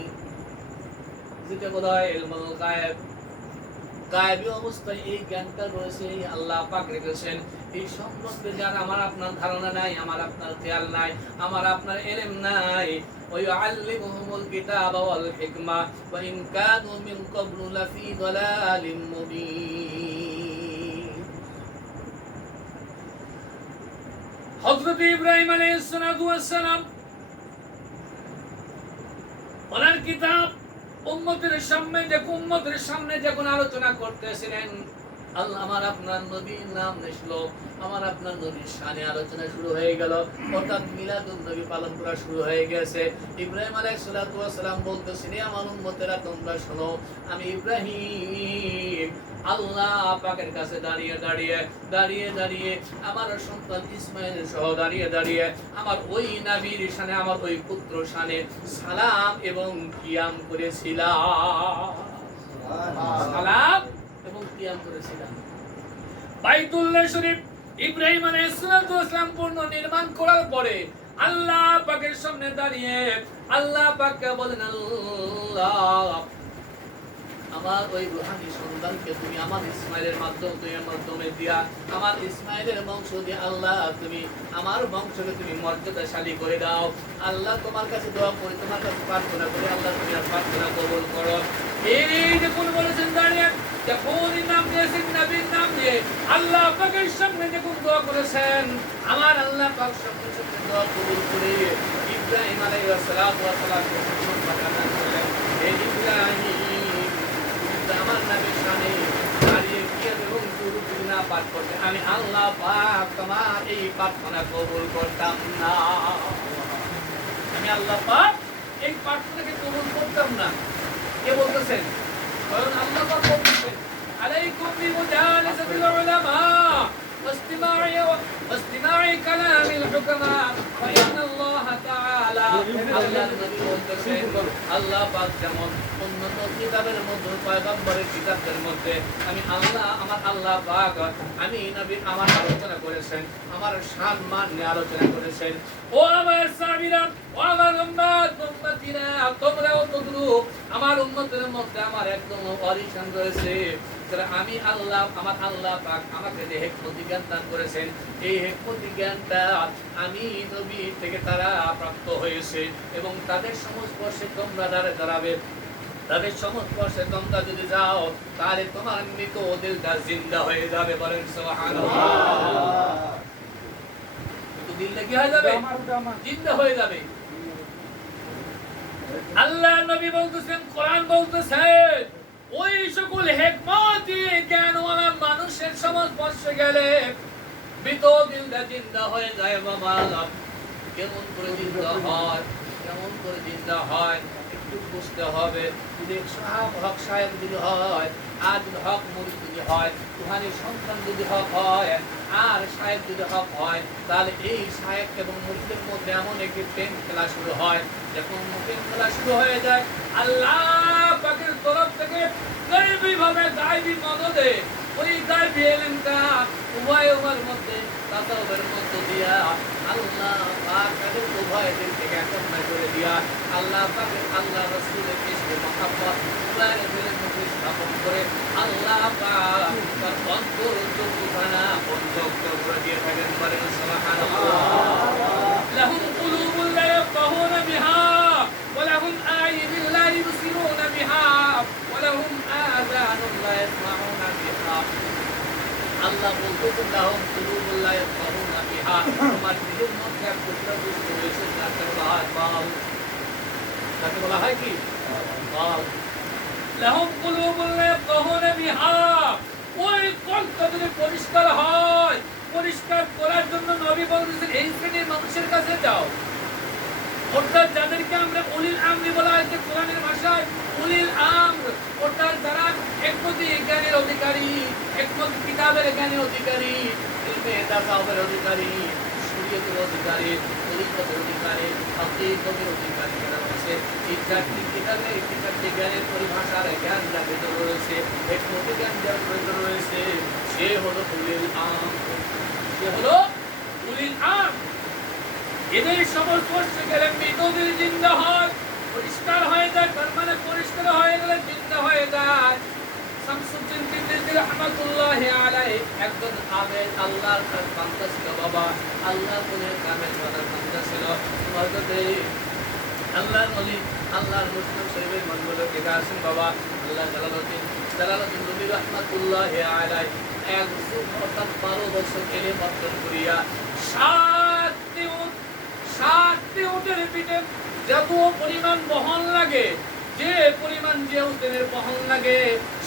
যেটা বলা হয় ইলমুল গায়েব, গায়েবী অবস্থায় এই জ্ঞানটা রয়েছে, এই আল্লাহ পাক রেখেছেন। এই সম্পর্কে যার আমার আপনার ধারণা নাই, আমার আপনার খেয়াল নাই, আমার আপনার ইলম নাই। ওয়ায়ুআল্লিমুহুমুল কিতাবা ওয়াল হিকমা ওয়া ইন কানু মিন ক্বাবলু লাফি দালালিম মুবিন। হযরত ইব্রাহিম আলাইহিস সালাতু ওয়াস সালাম ওনার কিতাব উম্মতের সামনে যখন আলোচনা করতেছিলেন, আল্লাহ আমার আপনার নবীর নাম নিসলো, আমার আপনার নবীর শানে আলোচনা শুরু হয়ে গেল, অর্থাৎ মিলাদুন নবী পালন করা শুরু হয়ে গেছে। ইব্রাহিম আলাইহিস সালাতু ওয়াস সালাম বলতেছেন, আমার উম্মতেরা তোমরা শোনো, আমি ইব্রাহিম আল্লাহ পাকের কাছে দাঁড়িয়ে আমার সন্তান ইসমাইল সহ দাঁড়িয়ে আমার ওই নবীর শানে, আমার ওই পুত্র শানে সালাম এবং কিয়াম করেছিলাম, সালাম এবং কিয়াম করেছিলাম। বাইতুল্লাহ শরীফ ইব্রাহিম আলাইহিস সালাতু ওয়াস সালাম পূর্ণ নির্মাণ করার পরে আল্লাহ পাকের সামনে দাঁড়িয়ে আল্লাহ পাককে বলেন, আল্লাহ আমার ওই রূহানি সন্তানকে তুমি আমার ইসমাইলের মাধ্যমে দিয়া, আমার ইসমাইলের বংশ দিয়ে আল্লাহ তুমি আমার বংশকে তুমি মর্যাদাশালী করে দাও। আল্লাহ তোমার কাছে দোয়া করি, তোমার কাছে প্রার্থনা করি, আল্লাহ তুমি আর প্রার্থনা কবুল করো। এই যে কোন বলেছেন দাঁড়িয়ে যখন নাম দিয়েছেন, নবীর নাম দিয়ে আল্লাহ পাকের সামনে যখন দোয়া করেছেন, আমার আল্লাহ পাক সামনে দোয়া কবুল করে ইব্রাহিম আলাইহিস সালাতু ওয়াস সালাম হে ইব্রাহিম, আমার নবীর শানে দাঁড়িয়ে কিয়াম এবং দুরূদ না পাঠ করতে আমি আল্লাহ পাক তোমার এই প্রার্থনা কবুল করতাম না, আমি আল্লাহ পাক এই প্রার্থনাকে কবুল করতাম না। কে বলতেছেন? কারণ আল্লাহ পাক বলতেছেন, আলাইকুম বিমুজালাসাতিল উলামা واستماع كلام الحكماء فإن الله تعالى আল্লাহর নবী বলতেছেন, আল্লাহ পাক যেমন অন্যান্য কিতাবের মধ্যে, পয়গম্বরের কিতাবের মধ্যে আমি আল্লাহ, আমার আল্লাহ পাক আমি নবী আমার আলোচনা করেছেন, আমার সম্মান নিয়ে আলোচনা করেছেন। ও আমার সাহাবীরা, ও আমার উম্মতিরা, তোমরাও তদ্রূপ আমার উম্মতের মধ্যে আমার একদম অরিশান রয়েছে, যারা আমি আল্লাহ, আমার আল্লাহ পাক আমাকে যে হিকমতি জ্ঞান দান করেছেন, এই হিকমতি জ্ঞানটা আমি নবী থেকে তারা প্রাপ্ত হয়েছে এবং তাদের সংস্পর্শে তোমরা দাঁড়াবে, তাদের সংস্পর্শে তোমরা যদি যাও তাহলে তোমার মৃত দিলটা জিন্দা হয়ে যাবে। বলেন সুবহানাল্লাহ। দিলটা কি হয়ে যাবে? জিন্দা হয়ে যাবে। আল্লাহ নবী বলতেছেন, কোরআন বলতেছে, ওই সকল হিকমতি জ্ঞানওয়ালা মানুষের সংস্পর্শে গেলে মৃত দিলটা জিন্দা হয়ে যায়। বাবা কেমন করে জিন্দা হয়, কেমন করে জিন্দা হয় একটু বুঝতে হবে। যদি হক সাহেব যদি হয়, আর যদি হক মুরিদ যদি হয়, রুহানি সন্তান যদি হক হয়, আর সাহেব যদি হক হয়, তাহলে এই সাহেব এবং মুরিদের মধ্যে এমন একটি প্রেম খেলা শুরু হয়। যখন প্রেম খেলা শুরু হয়ে যায়, আল্লাহ পাকের তরফ থেকে গায়বী ভাবে, গায়বী মদদে ওই গায়বী ইলমটা উভয়ের মধ্যে, তাসাউফের মধ্যে দিয়া আল্লাহ পাক তাদের উভয়দের থেকে একাত্ম করে দিয়া আল্লাহ পাক আল্লাহ রাসূলের ইশকে মহব্বত উভয়ের দিলের মধ্যে স্থাপন করে আল্লাহ পাক তার অন্তর চক্ষুখানা উন্মুক্ত করে দিয়ে থাকেন। বলেন সুবহানাল্লাহ। লাহুম কুলুবুন লা ইয়াফকাহুনা বিহা ওয়া লাহুম আ'য়ুনুন লা ইবসিরুনা বিহা ওয়া লাহুম আযানুন লা ইয়াসমাউনা বিহা। আল্লাহ বলতেছেন লাহুম কুলুবুন লা ইয়াফকাহুনা বিহা, তোমার দিলের মধ্যে এক টুকরা বস্তু রয়েছে যাকে বলা হয় বাল। যাকে বলা হয় কি? বাল। লাহুম কুলুবুন লা ইয়াফকাহুনা বিহা, ওই কলটা যদি পরিষ্কার হয়, পরিষ্কার করার জন্য নবী বলতেছেন এই শ্রেণীর মানুষের কাছে যাও। অর্থাৎ যাদেরকে আমরা উলিল আমরি বলা হয়েছে কোরআনের ভাষায়, উলিল আমর অর্থাৎ যারা একমত জ্ঞানের অধিকারী, একমত কিতাবের জ্ঞানের অধিকারী, ইলমে তাসাউফের অধিকারী, শরীয়তের অধিকারী, তরিকতের অধিকারী, হাকিকতের অধিকারী যারা রয়েছে, এই চারটি কিতাবের এই চারটি জ্ঞানের পরিভাষার জ্ঞান যার ভেতর রয়েছে, একমত জ্ঞান যার ভেতর রয়েছে, সে হলো উলিল আমর। সে হলো উলিল আমর। এদের সংস্পর্শ গেলে মৃতদের জিন্দা হয়, পরিষ্কার হয়ে যায়, তার মানে পরিষ্কার হয়ে গেলে জিন্দা হয়ে যায়। শামসুদ্দিন তিরমিজি রাহমাতুল্লাহি আলাইহি একজন আবেদ আল্লাহর বান্দা ছিল বাবা, আল্লাহর কোনে কামেল বান্দা ছিল। হযরতে আল্লাহর ওলি আল্লাহর মুসলিম শরীফের মনগুলোকে গাছেন বাবা আল্লাহ জালালউদ্দিন রুমি রাহমাতুল্লাহি আলাইহি এক অর্থাৎ 12 বছর ইলম অর্জন করিয়া 7টি উটের পিঠে যত পরিমাণ বহন লাগে, যে পরিমাণ যে উটের বহন লাগে,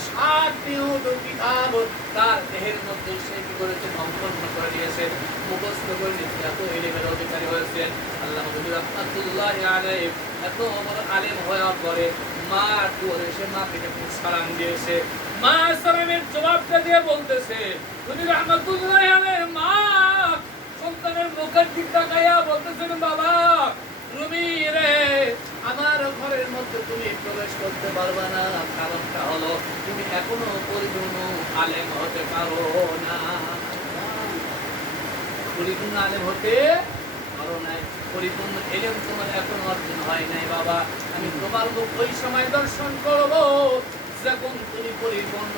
7টি উট কিতাব তার দেহের মধ্যে সে কি করেছে সম্পন্ন করে দিয়েছে, মুখস্থ করে নিয়েছে। এত ইলমের অধিকারী হয়েছে আল্লাহ রাহমাতুল্লাহি আলাইহি। এত বড় আলেম হওয়ার পরে মা কোলে সে মাকে সালাম দিয়েছে। মা সালামের জবাবটা দিয়ে বলতেছে তুমি রাহমাতুল্লাহি আলাইহি মা সন্তানের মুখের দিক তাকাইয়া বলতেছেন বাবা রুমি রে, আমার ঘরের মধ্যে তুমি প্রবেশ করতে পারবে না, কারণটা হলো তুমি এখনো পরিপূর্ণ আলেম হতে পারো না। পরিপূর্ণ আলেম হতে পারো নাই, পরিপূর্ণ ইলম তোমার এখনো অর্জন হয় নাই বাবা। আমি তোমার মুখ ওই সময় দর্শন করব যখন তুমি পরিপূর্ণ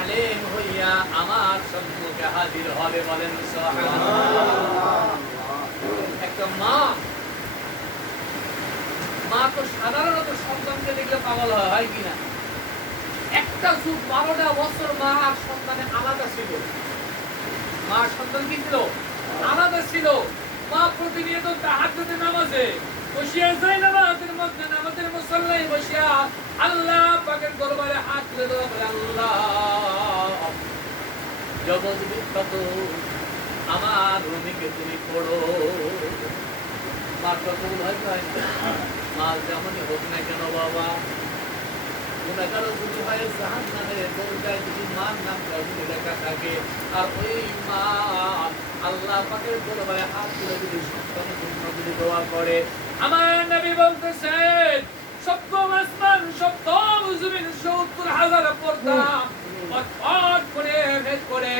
আলেম হইয়া আমার সম্মুখে হাজির হবে। বলেন সুবহানাল্লাহ। একটা মা তো সাধারণত সন্তানকে দেখলে পাগল হয় কিনা? একটা যুগ 12টা বছর মা আর সন্তানে আলাদা ছিল। মা সন্তান কি ছিল? আলাদা ছিল। মা প্রতিনিয়ত তাহাজ্জুদে নামাজে বসিয়া যায়, নামাজের মধ্যে নামাজের মুসল্লায় বসিয়া আল্লাহ পাকের দরবারে হাত তুলে দেওয়া বলে আল্লাহ জগৎ বিখ্যাত আমার রুমিকে তুমি পড়ো। মার তো কবুল হয় না? মা যেমনই হোক না কেন বাবা, গুনাহগার যদি হয় জাহান্নামের দরজায় যদি মার নামটা যদি লেখা থাকে, আর ওই মা আল্লাহ পাকের দরবারে হাত তুলে যদি সন্তানের জন্য যদি দোয়া করে, আমার নবী বলতেছেন সপ্তম আসমান সপ্তম জমিন ৭০,০০০ পর্দা পথ করে ভেদ করে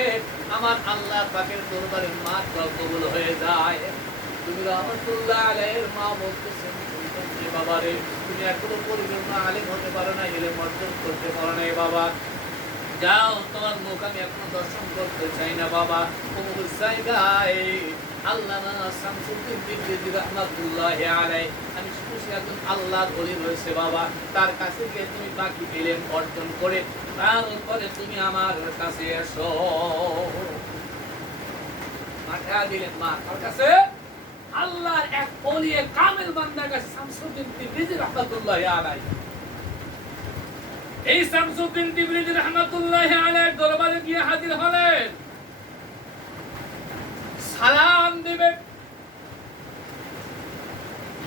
আমার আল্লাহ পাকের দরবারে মা কবুল হয়ে যায়। তুমি রাহমাতুল্লাহ আলাইহির মা বলতেছেন বাবা রে, তুমি এখনো পরিপূর্ণ আলেম হতে পারো না, ইলম অর্জন করতে পারো না বাবা। যাও, তোমার মুখ আমি এখনো দর্শন করতে চাই না বাবা। অমুক জায়গায় আল্লামা শামসুদ্দিন তিরমিজি রাহমাতুল্লাহি আলাইহি আমি খুশি একজন আল্লাহর ওলি রয়েছে বাবা, তার কাছে গিয়ে তুমি বাকি ইলম অর্জন করে তারপরে তুমি আমার কাছে এসো। মাঠা দিলেন মা কার কাছে? আল্লাহর এক ওলি কামেল বান্দার কাছে, শামসুদ্দিন তিরমিজি রাহমাতুল্লাহি আলাইহি। এই শামসুদ্দিন তিরমিজি রাহমাতুল্লাহি আলাইহির দরবারে গিয়ে হাজির হলেন। সালাম দিবে,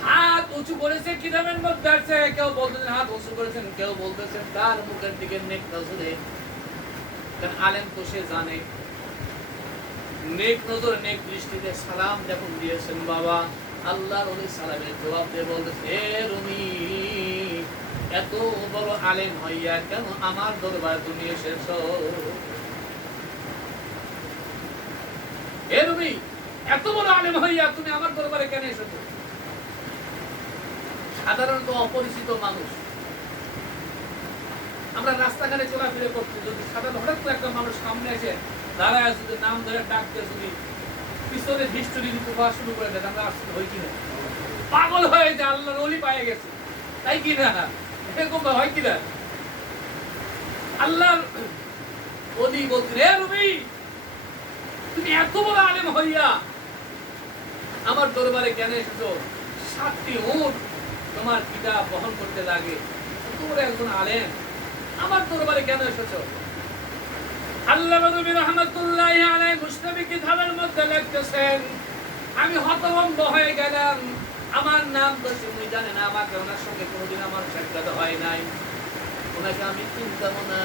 হাত উঁচু করেছে, কিতাবের মধ্যে আছে কেউ বলতেছেন হাত উঁচু করেছেন, কেউ বলতেছেন তার মুখের দিকে নেক নজরে। কারণ আলেম তো সে জানে নেক নজর নেক দৃষ্টিতে সালাম যখন দিয়েছেন বাবা, আল্লাহর ওলি সালামের জবাব দিয়ে বলতেছে হে রুমি, এত বড় আলেম হইয়া কেন আমার দরবারে তুমি এসেছো? হে রুমি, এত বড় আলেম হইয়া তুমি আমার দরবারে কেন এসেছো? সাধারণত অপরিচিত মানুষ, আমরা রাস্তাঘাটে চলাফেরা করছি, যদি সাধারণ হঠাৎ করে একটা মানুষ সামনে এসে দাঁড়ায়, যদি নাম ধরে ডাকতে, যদি পিছনে হিস্টোরি দিতে পাওয়া শুরু করে দেয়, আমরা আসতে হই কিনা পাগল হয়ে যায়, আল্লাহর ওলি পায়ে গেছে, তাই কিনা? এরকম হয় কিনা? আল্লাহর ওলি বলতেন, হে রবি, তুমি এত বড় আলেম হইয়া আমার দরবারে কেন এসেছো? 7টি উট তোমার কিতাব বহন করতে লাগে, তোমরা একজন আলেম, আমার দরবারে কেন এসেছো? আল্লাহ নবী রাহমাতুল্লাহি আলাইহি মুসনাবি কিতাবের মধ্যে লিখতেছেন, আমি হতভম্ব হয়ে গেলাম, আমার নাম তো উনি জানে না, আমাকে ওনার সঙ্গে কোনোদিন আমার সাক্ষাৎ হয় নাই, ওনাকে আমি চিনতাম না।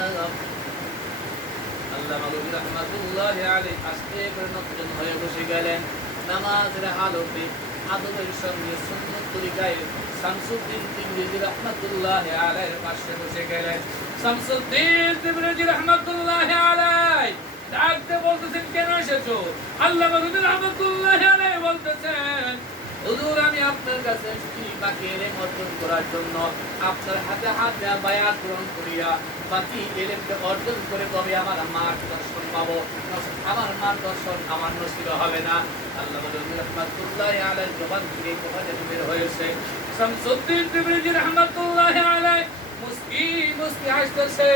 আল্লাহ নবী রাহমাতুল্লাহি আলাইহি আস্তে করে নতজন হয়ে বসে গেলেন, নামাজের হালতে আদবের সঙ্গে সুন্নত তরিকায় শামসুদ্দিন তিবরিজি রাহমাতুল্লাহি আলাইহির পাশে বসে গেলেন। শামসুদ্দিন তিবরিজি রাহমাতুল্লাহি আলাইহি ডাকতে বলতেছেন, কেন এসেছো? আল্লাহ নবী রাহমাতুল্লাহি আলাইহি বলতেছেন, হুজুর, আমি আপনার কাছে এসেছি বাকি ইলম অর্জন করার জন্য, আপনার হাতে হাত দেয়া বায়াত গ্রহণ করিয়া বাকি ইলমকে অর্জন করে তবে আমার মার্গদর্শন পাবো, আমার মার্গদর্শন আমার নসিব হবে না। আল্লাহ নবী রাহমাতুল্লাহি আলাইহির জবান থেকে কথা যেন বের হয়েছে, শামসুদ্দিন তিবরিজি রাহমাতুল্লাহি আলাইহি মুস্কি মুস্কি হাসতেছে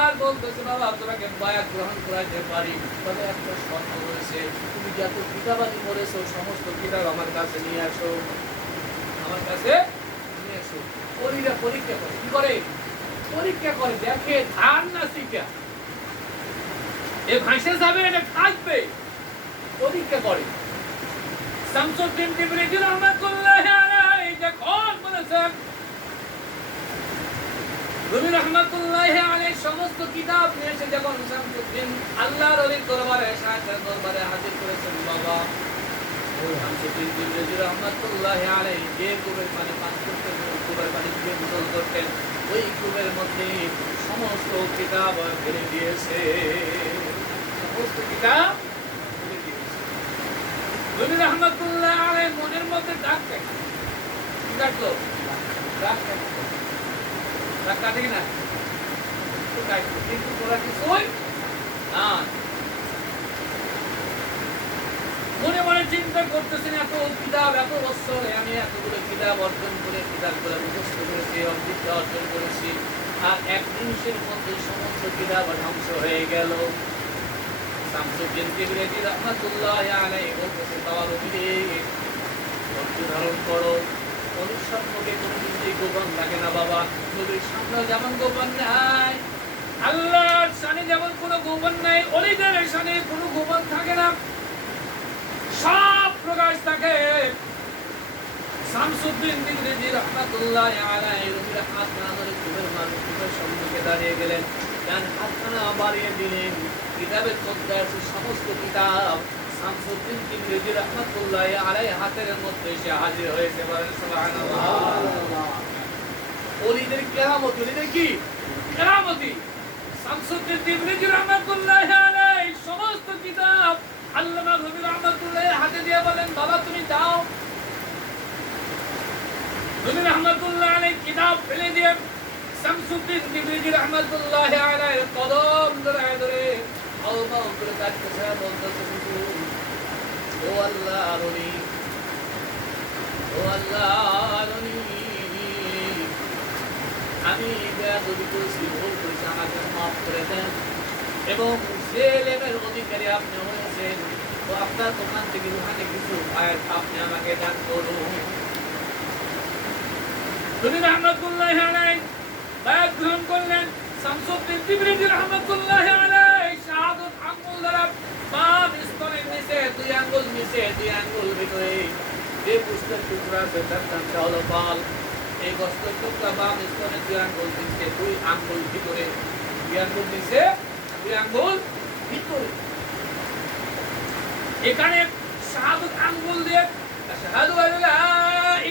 আর বলতেছে, বাবা, তোমাকে বায়াত গ্রহণ করাইতে পারি, তবে একটা শর্ত রয়েছে, তুমি যত কিতাবাদি পড়েছো সমস্ত কিতাব আমার কাছে নিয়ে আসো, আমার কাছে নিয়ে আসো। পরীরা পরীক্ষা করে, কি করে? পরীক্ষা করে, দেখে ধার না শিখা এ ভাষা যাবে, এটা থাকবে, পরীক্ষা করে। শামসুদ্দিন তিবরিজি রাহমাতুল্লাহি আলাইহি যখন বলেছেন, নবী রাহমাতুল্লাহি আলাইহি সমস্ত কিতাব নিয়ে এসে যখন শামসুদ্দিন আল্লাহর ওলির দরবারে শাহের দরবারে হাজির করেছেন, বাবা, শামসুদ্দিন তিবরিজি রাহমাতুল্লাহি আলাইহি যে কূপের পানি পান করতেন, কূপের পানি দিয়ে গোসল করতেন, ওই কূপের মধ্যে সমস্ত কিতাব ফেলে দিয়েছে, সমস্ত কিতাব ফেলে দিয়েছে। নবী রাহমাতুল্লাহি আলাইহি মনের মধ্যে ডাক দেখে, কি ডাকলো? ডাক দেখে, ডাক কাটে না, কিন্তু তোরা কিছুই না। মনে মনে চিন্তা করতেছেন, এত কিতাব, এত বছরে আমি এতগুলো কিতাব অর্জন করে কিতাবগুলো মুখস্থ করেছি, অমৃত অর্জন করেছি, আর এক নিমিষের মধ্যে সমস্ত কিতাব ধ্বংস হয়ে গেল। শামসুদ্দিন তিবরিজি রাহমাতুল্লাহি আলাইহি বলতেছে, বাবা রবি রে, ধৈর্য ধারণ করো, নবীর সম্পর্কে কোনো কিছুই গোপন থাকে না বাবা, নবীর সামনে যেমন গোপন নাই, আল্লাহর শানে যেমন কোনো গোপন নাই, ওলিদের শানে কোনো গোপন থাকে না, সব প্রকাশ থাকে। শামসুদ্দিন তিবরিজি রাহমাতুল্লাহি আলাইহি রবির হাত নামে কূপের মানুষের সম্মুখে দাঁড়িয়ে গেলেন, ডান হাতখানা বাড়িয়ে দিলেন, কিতাবের মধ্যে আছে সমস্ত কিতাব শামসুদ্দিন তিবরিজি রাহমাতুল্লাহি আলাইহি হাতের মধ্যে এসে হাজির হয়েছে। বলেন সুবহানাল্লাহ। ওলিদের কেরামত, ওলিদের কি কেরামতি? শামসুদ্দিন তিবরিজি রাহমাতুল্লাহি আলাইহি সমস্ত কিতাব আল্লামা রবি রাহমাতুল্লাহি হাতে দিয়ে বলেন, বাবা তুমি দাও। রবি রাহমাতুল্লাহি আলাইহি কিতাব ফেলে দিয়ে শামসুদ্দিন তিবরিজি রাহমাতুল্লাহি আলাইহি কদম ধরে ধরে আল্লাহ করে কাটতেছে, বলতেছে, ও আল্লাহর ওলি, ও আল্লাহর ওলি, আমি বেয়াদবি করেছি, ভুল করেছি, আমাকে মাফ করে দেন, এবং যে ইলমের অধিকারী আপনি হয়েছেন, তো আপনার দোকান থেকে রুহানি কিছু আয়াত আপনি আমাকে দান করুন। নবী রাহমাতুল্লাহি আলাইহি বায়াত গ্রহণ করলেন। শামসুদ্দিন তিবরিজি রাহমাতুল্লাহি আলাইহি শাহাদাত আঙ্গুল দ্বারা বাম স্তনের নিচে দুই আঙ্গুল নিচে, দুই আঙ্গুল ভিতরে যে পুষ্পের টুকরা আছে তার নামটা হলো পাল। এই গোস্তের টুকরা বাম স্তনের দুই আঙ্গুল নিচে, দুই আঙ্গুল ভিতরে, দুই আঙ্গুল নিচে, দুই আঙ্গুল ভিতরে। এখানে শাহাদাত আঙ্গুল দিয়ে আশহাদু আল্লা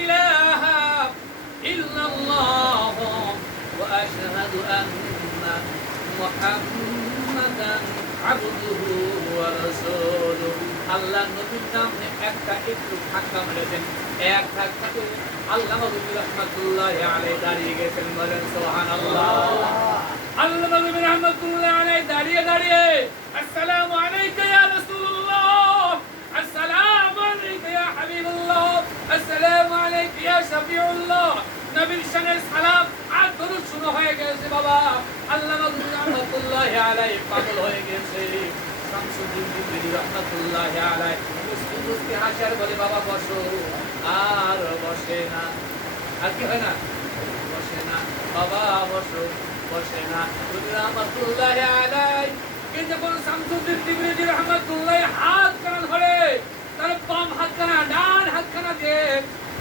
ইলাহা ইল্লাল্লাহ ওয়া আশহাদু আন্না মুহাম্মাদান আবদুহু ওয়া রাসূলুহু আল্লাহ নবীর নামে একটা একটু ধাক্কা মেরেছেন, এক ধাক্কাতে আল্লামা রুমি রাহমাতুল্লাহি আলাইহি দাঁড়িয়ে গেছেন, বলেন সুবহানাল্লাহ। আল্লামা রুমি রাহমাতুল্লাহি আলাইহি দাঁড়িয়ে দাঁড়িয়ে আসসালামু আলাইকা ইয়া রাসূলুল্লাহ, আসসালামু আলাইকা ইয়া হাবিবাল্লাহ, আসসালামু আলাইকা ইয়া শফিউল্লাহ, নবীর শানে সালাম আর দরুদ শুরু হয়ে গেছে। বাবা আল্লামা রুমি রাহমাতুল্লাহি আলাইহি পাগল হয়ে গেছে। শামসুদ্দিন বিবরি রাহমাতুল্লাহি আলাইহি মুস্কি মুস্কি হাসে আর বলে, বাবা বসো। আর বসে না, আর কি হয় না, বসে না বাবা, বসো, বসে না। রাহমাতুল্লাহি আলাইহি কে যখন শামসুদ্দিন বিবরি রাহমাতুল্লাহি হাত কানা ধরে, তার বাম হাত কানা ডান হাত কানা দিয়ে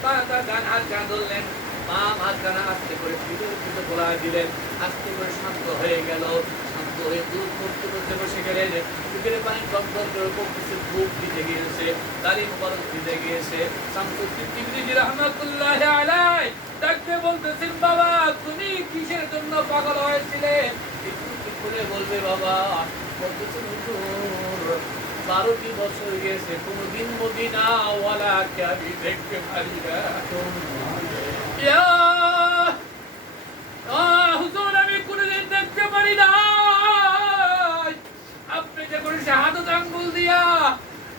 তার ডান হাত কানা ধরলেন, বাম হাত কানা আস্তে করে ভিতরে ভিতরে বলা দিলেন, আস্তে করে শান্ত হয়ে গেল। শান্ত হয়ে দূর করতে করতে বসে গেলেন। চোখের পানি টপ টপ করে পড়তেছে, ধূপ দিতে গিয়েছে, দাড়ি মোবারক দিতে গিয়েছে। শামসুদ্দিন বিবরি রাহমাতুল্লাহি আলাইহি ডাকতে বলতেছেন, বাবা তুমি কিসের জন্য পাগল হয়েছিলে একটু কি করে বলবে বাবা? বলতেছেন, হুজুর 12টি বছর গিয়েছে, কোনদিন মদিনা ওয়ালাকে আমি দেখতে পারি না। ইয়া হুজুর আমি কোনদিন দেখতে পারি না। আপনি যখন শাহাদাত আঙ্গুল দিয়া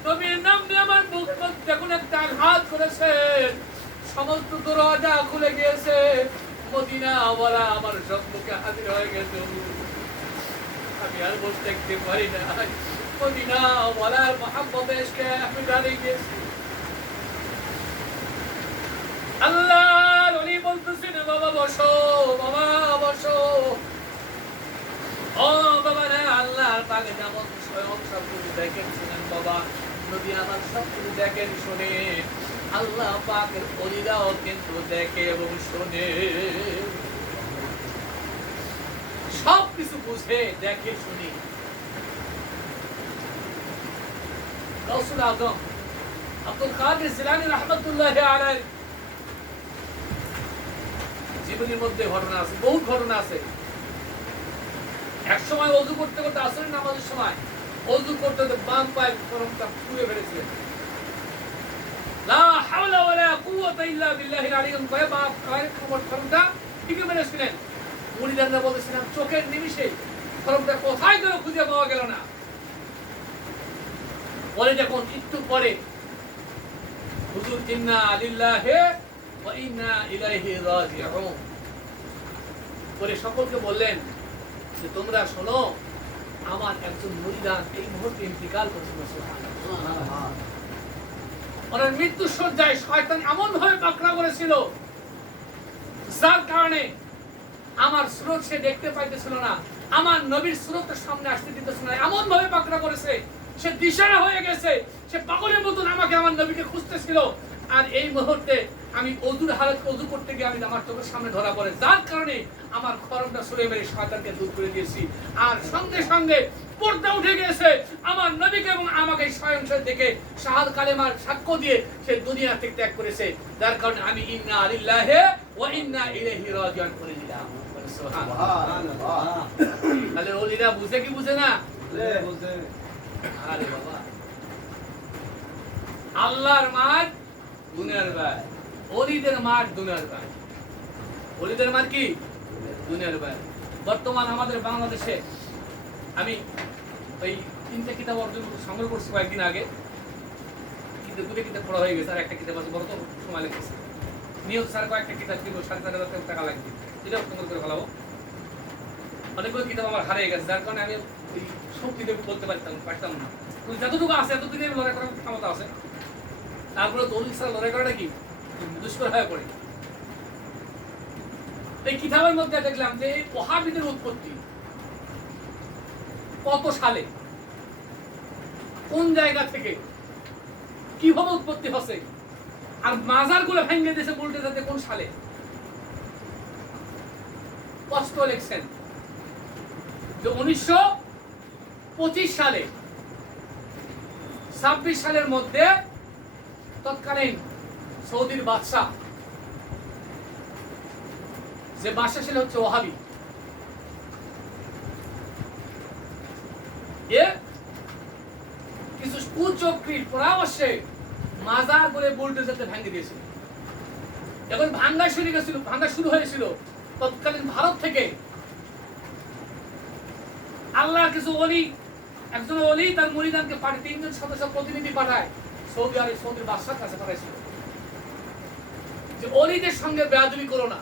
নবীর নাম দিয়ে আমার মুখের মধ্যে যখন একটা আঘাত করেছেন, সমস্ত দরজা খুলে গিয়েছে, মদিনা ওয়ালা আমার সম্মুখে হাজির হয়ে গেছে। আমি আর বসে দেখতে পারি না। মদিনা ওয়ালার মহব্বতে এসে আমি দাঁড়িয়ে গেছি। আল্লাহর ওলি বলতেছেন, বাবা বসো, বাবা বসো। ও বাবা রে, আল্লাহর পাক যেমন স্বয়ং সবকিছু দেখেন শুনেন বাবা, নবী আমার সবকিছু দেখেন শুনে, আল্লাহ পাকের ওলিরাও কিন্তু দেখে এবং শুনে, সবকিছু বুঝে দেখে শুনে। গাউসুল আজম আব্দুল কাদের জিলানী রাহমাতুল্লাহি আলাইহি জীবনের মধ্যে ঘটনা আছে, বহুত ঘটনা আছে। এক সময় ওযু করতে করতে, আসরের নামাজের সময় ওযু করতে করতে বাম পায়ের ফরমটা ছুঁড়ে ফেলেছিলেন। লা হাওলা ওয়ালা কুওয়াতা ইল্লা বিল্লাহিল আলিয়্যিল কয়ে বাম পায়ের ফরমটা টিকে ফেলেছিলেন। মুরিদানরা বলেছিলেন, চোখের নিমিষে ফরমটা কোথায় গেল খুঁজে পাওয়া গেল না। পরে যখন একটু পরে হুজুর ইন্না লিল্লাহি ওয়া ইন্না ইলাইহি রাজিউন বলে সকলকে বললেন যে তোমরা শোনো, আমার একজন মুরিদান এই মুহূর্তে ইন্তিকাল করেছেন। সুবহানাল্লাহ। ওনার মৃত্যু সজ্জায় শয়তান এমন ভাবে পাকড়া করেছিল, যার কারণে আমার সুরত সে দেখতে পাইতেছিল না, আমার নবীর সুরতের সামনে আসতে দিতেছিল না। এমন ভাবে পাকড়া করেছে, সে দিশারা হয়ে গেছে, সে পাগলের মতন আমাকে আমার নবীকে খুঁজতেছিল। আর এই মুহূর্তে আমি ওযুর হালত ওযু করতে গিয়ে আমি আমার চোখের সামনে ধরা পড়ে, যার কারণে আমার খরমটা সরে মেরে শয়তানকে দূর করে দিয়েছি। আর সঙ্গে সঙ্গে পর্দা উঠে গিয়েছে, আমার নবীকে এবং আমাকে স্বয়ং দেখে শাহাদ কালেমার সাক্ষ্য দিয়ে সে দুনিয়া থেকে ত্যাগ করেছে, যার কারণে আমি ইন্না লিল্লাহি ওয়া ইন্না ইলাইহি রাজিউন করে দিলাম। সুবহানাল্লাহ। তাহলে ওলিরা বুঝে কি বুঝে না? বুঝে। আরে বাবা, আল্লাহর মাঠ দুনিয়ার ভাই, ওলিদের মাঠ দুনিয়ার ভাই। ওলিদের মাঠ কি? দুনিয়ার ভাই। বর্তমান আমাদের বাংলাদেশে আমি ওই 3টা কিতাব অর্জন সংগ্রহ করছি কয়েকদিন আগে, কিন্তু 2টা কিতাব পড়া হয়ে গেছে, আর একটা কিতাব আছে, বড় তো সময় লেগেছে। নিয়ত স্যার কয়েকটা কিতাব কিনবো, 4,500 টাকা লাগবে, এটাও সংগ্রহ করে ফেলাবো। অনেকগুলো কিতাব আমার হারিয়ে গেছে, যার কারণে আমি ওই সব কিতাব বলতে পারতাম না। যতটুকু আছে এতদিনে লড়াই করার ক্ষমতা আছে। তারপরে দলিল ছাড়া লড়াই করাটা কি দুষ্কর হয়ে পড়ে। এই কিতাবের মধ্যে দেখলাম যে ওহাবিদের উৎপত্তি কত সালে, কোন জায়গা থেকে, কিভাবে উৎপত্তি হচ্ছে, আর মাজারগুলো ভেঙে দিয়েছে উল্টে যাতে কোন সালে। কষ্ট লিখছেন যে 1925 সালে, 26 সালের মধ্যে তৎকালীন সৌদির বাদশাহ, যে বাদশাহ ছিল হচ্ছে ওহাবি, এ কিছু কুচক্রীর পরামর্শে মাজার করে বুলডোজারতে ভেঙে দিয়েছিল। যখন ভাঙ্গা শুরু হয়েছিল তৎকালীন ভারত থেকে আল্লাহর কিছু ওলি, একজন ওলি তার মুরিদানকে পাঠায়, 3 জন সদস্য প্রতিনিধি পাঠায় সৌদির বাদশার কাছে পাঠাইছিল যে ওলিদের সঙ্গে বেয়াদবি করো না,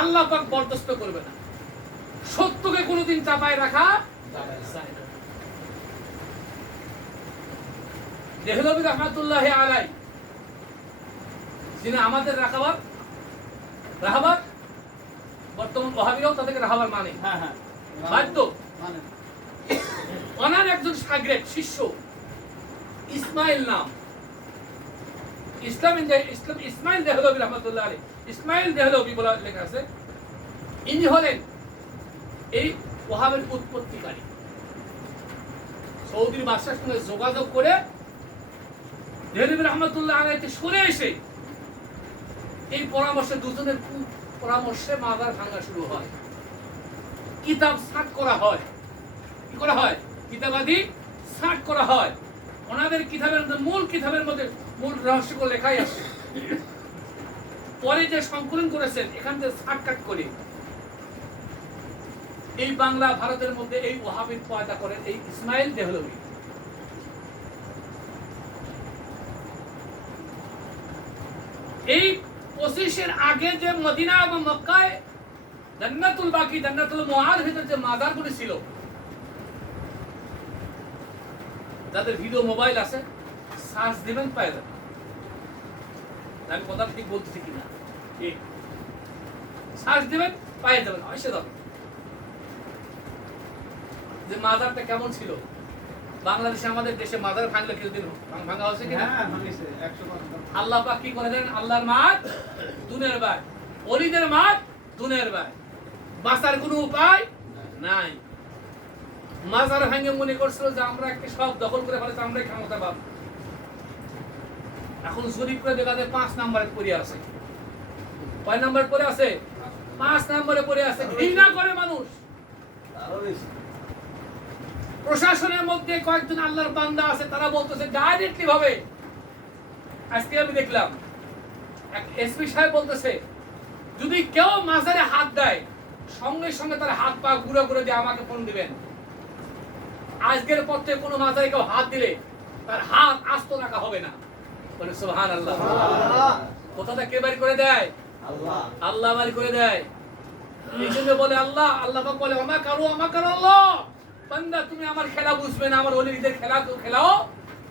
আল্লাহ পাক বরদাস্ত করবে না, সত্যকে কোনোদিন চাপায় রাখা যায় না। দেহলভী রহমাতুল্লাহি আলাইহি যিনি আমাদের রাহাবার বর্তমান ওয়াহাবিরাও তাদেরকে রাহাবার মানে, বাধ্য ওনার একজন শাগরেদ শিষ্য ইসমাইল নাম, ইসমাইল দেহলভী রহমাতুল্লাহ আলাইহি, ইসমাইল দেহলভী বলা লেখা আছে। ইনি হলেন এই ওয়াহাবের উৎপত্তিকারী। সৌদির বাদশার সঙ্গে যোগাযোগ করে দেহলভী রহমাতুল্লাহ আলাইহি সরে এসে এই পরামর্শে, দুজনের পরামর্শে মাজার ভাঙা শুরু হয়, কিতাব সাট করা হয়। কি করা হয়? কিতাবাদি সাট করা হয়। ওনাদের কিতাবের মধ্যে মূল রহস্যগুলো লেখাই আছে। পরে যে সংকলন করেছেন এখান থেকে সাটকাট করে এই বাংলা ভারতের মধ্যে এই ওয়াহাবি পয়দা করেন এই ইসমাইল দেহলভী। এই 25-এর আগে যে মদিনা এবং মক্কায় জান্নাতুল বাকি, জান্নাতুল মুআদ ভিতরে যে মাজারগুলি ছিল, যাদের ভিডিও মোবাইল আছে সার্চ দিবেন পাওয়া যাবে। আমি কথা ঠিক বলতেছি কিনা, ঠিক সার্চ দিবেন পাওয়া যাবেন, এসে যাবে যে মাজারটা কেমন ছিল। বাংলাদেশে আমাদের দেশে মাজার ভাঙলে কিছুদিন ভাঙা হয়েছে কিনা? আল্লাহ পাক কি করে দেন? আল্লাহর মাঠ দুনের ভাই, ওলিদের মাঠ দুনের ভাই, বাঁচার কোনো উপায় নাই। মাজার ভাঙে মনে করছিল যে আমরা একটা সব দখল করে ফেলেছি, আমরাই ক্ষমতা পাব। এখন জরিপ করে দেখা যায় 5 নম্বরে পড়ে আছে। কয় নম্বরে পড়ে আছে? 5 নম্বরে পড়ে আছে। ঘৃণা করে মানুষ। প্রশাসনের মধ্যে কয়েকজন আল্লাহর বান্দা আছে, তারা বলতেছে ডাইরেক্টলি ভাবে। আজকে আমি দেখলাম এক এসপি সাহেব বলতেছে যদি কেউ মাজারে হাত দেয় সঙ্গে সঙ্গে তার হাত পা গুঁড়ো করে দিয়ে আমাকে ফোন দিবেন। আজকের পর থেকে কোনো মাজারে কেউ হাত দিলে তার হাত আস্ত রাখা হবে না। বলে সুবহানাল্লাহ। কথাটা কে বাড়ি করে দেয়? আল্লাহ বাড়ি করে দেয়। এই জন্য বলে আল্লাহ পাক বলে আমাকার আল্লাহ, বান্দা তুমি আমার খেলা বুঝবে না, আমার ওলিদের খেলাও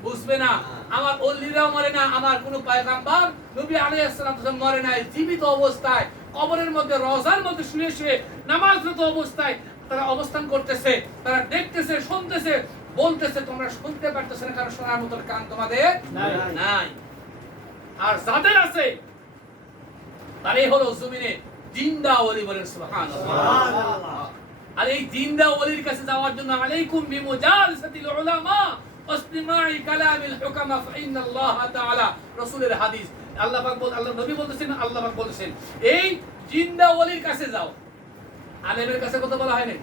বুঝবে না। আমার ওলিরাও মরে না, আমার কোন পয়গম্বর নবী আলাইহিস সালাম মরে নাই। জীবিত অবস্থায় কবরের মধ্যে রওজার মধ্যে শুয়ে নামাজরত অবস্থায় তারা অবস্থান করতেছে, তারা দেখতেছে, শুনতেছে, বলতেছে। তোমরা শুনতে পারতেছ না, কারণ শোনার মতো কান তোমাদের নাই। আর যাদের আছে তারাই হলো জমিনে জিন্দা ওলি। বলেন সুবহানাল্লাহ। আর এই জিন্দা ওলির কাছে যাওয়ার জন্য আলাইকুম বিমুজালাসাতিল উলামা ওয়াসতিমাই কালামিল হুকামা ফাইনাল্লাহ তাআলা, রাসূলের হাদিস। আল্লাহ নবী বলতেছেন, আল্লাহ পাক বলেছেন এই জিন্দা ওলির কাছে যাও। আলেমের কাছে কথা বলা হয় নাই,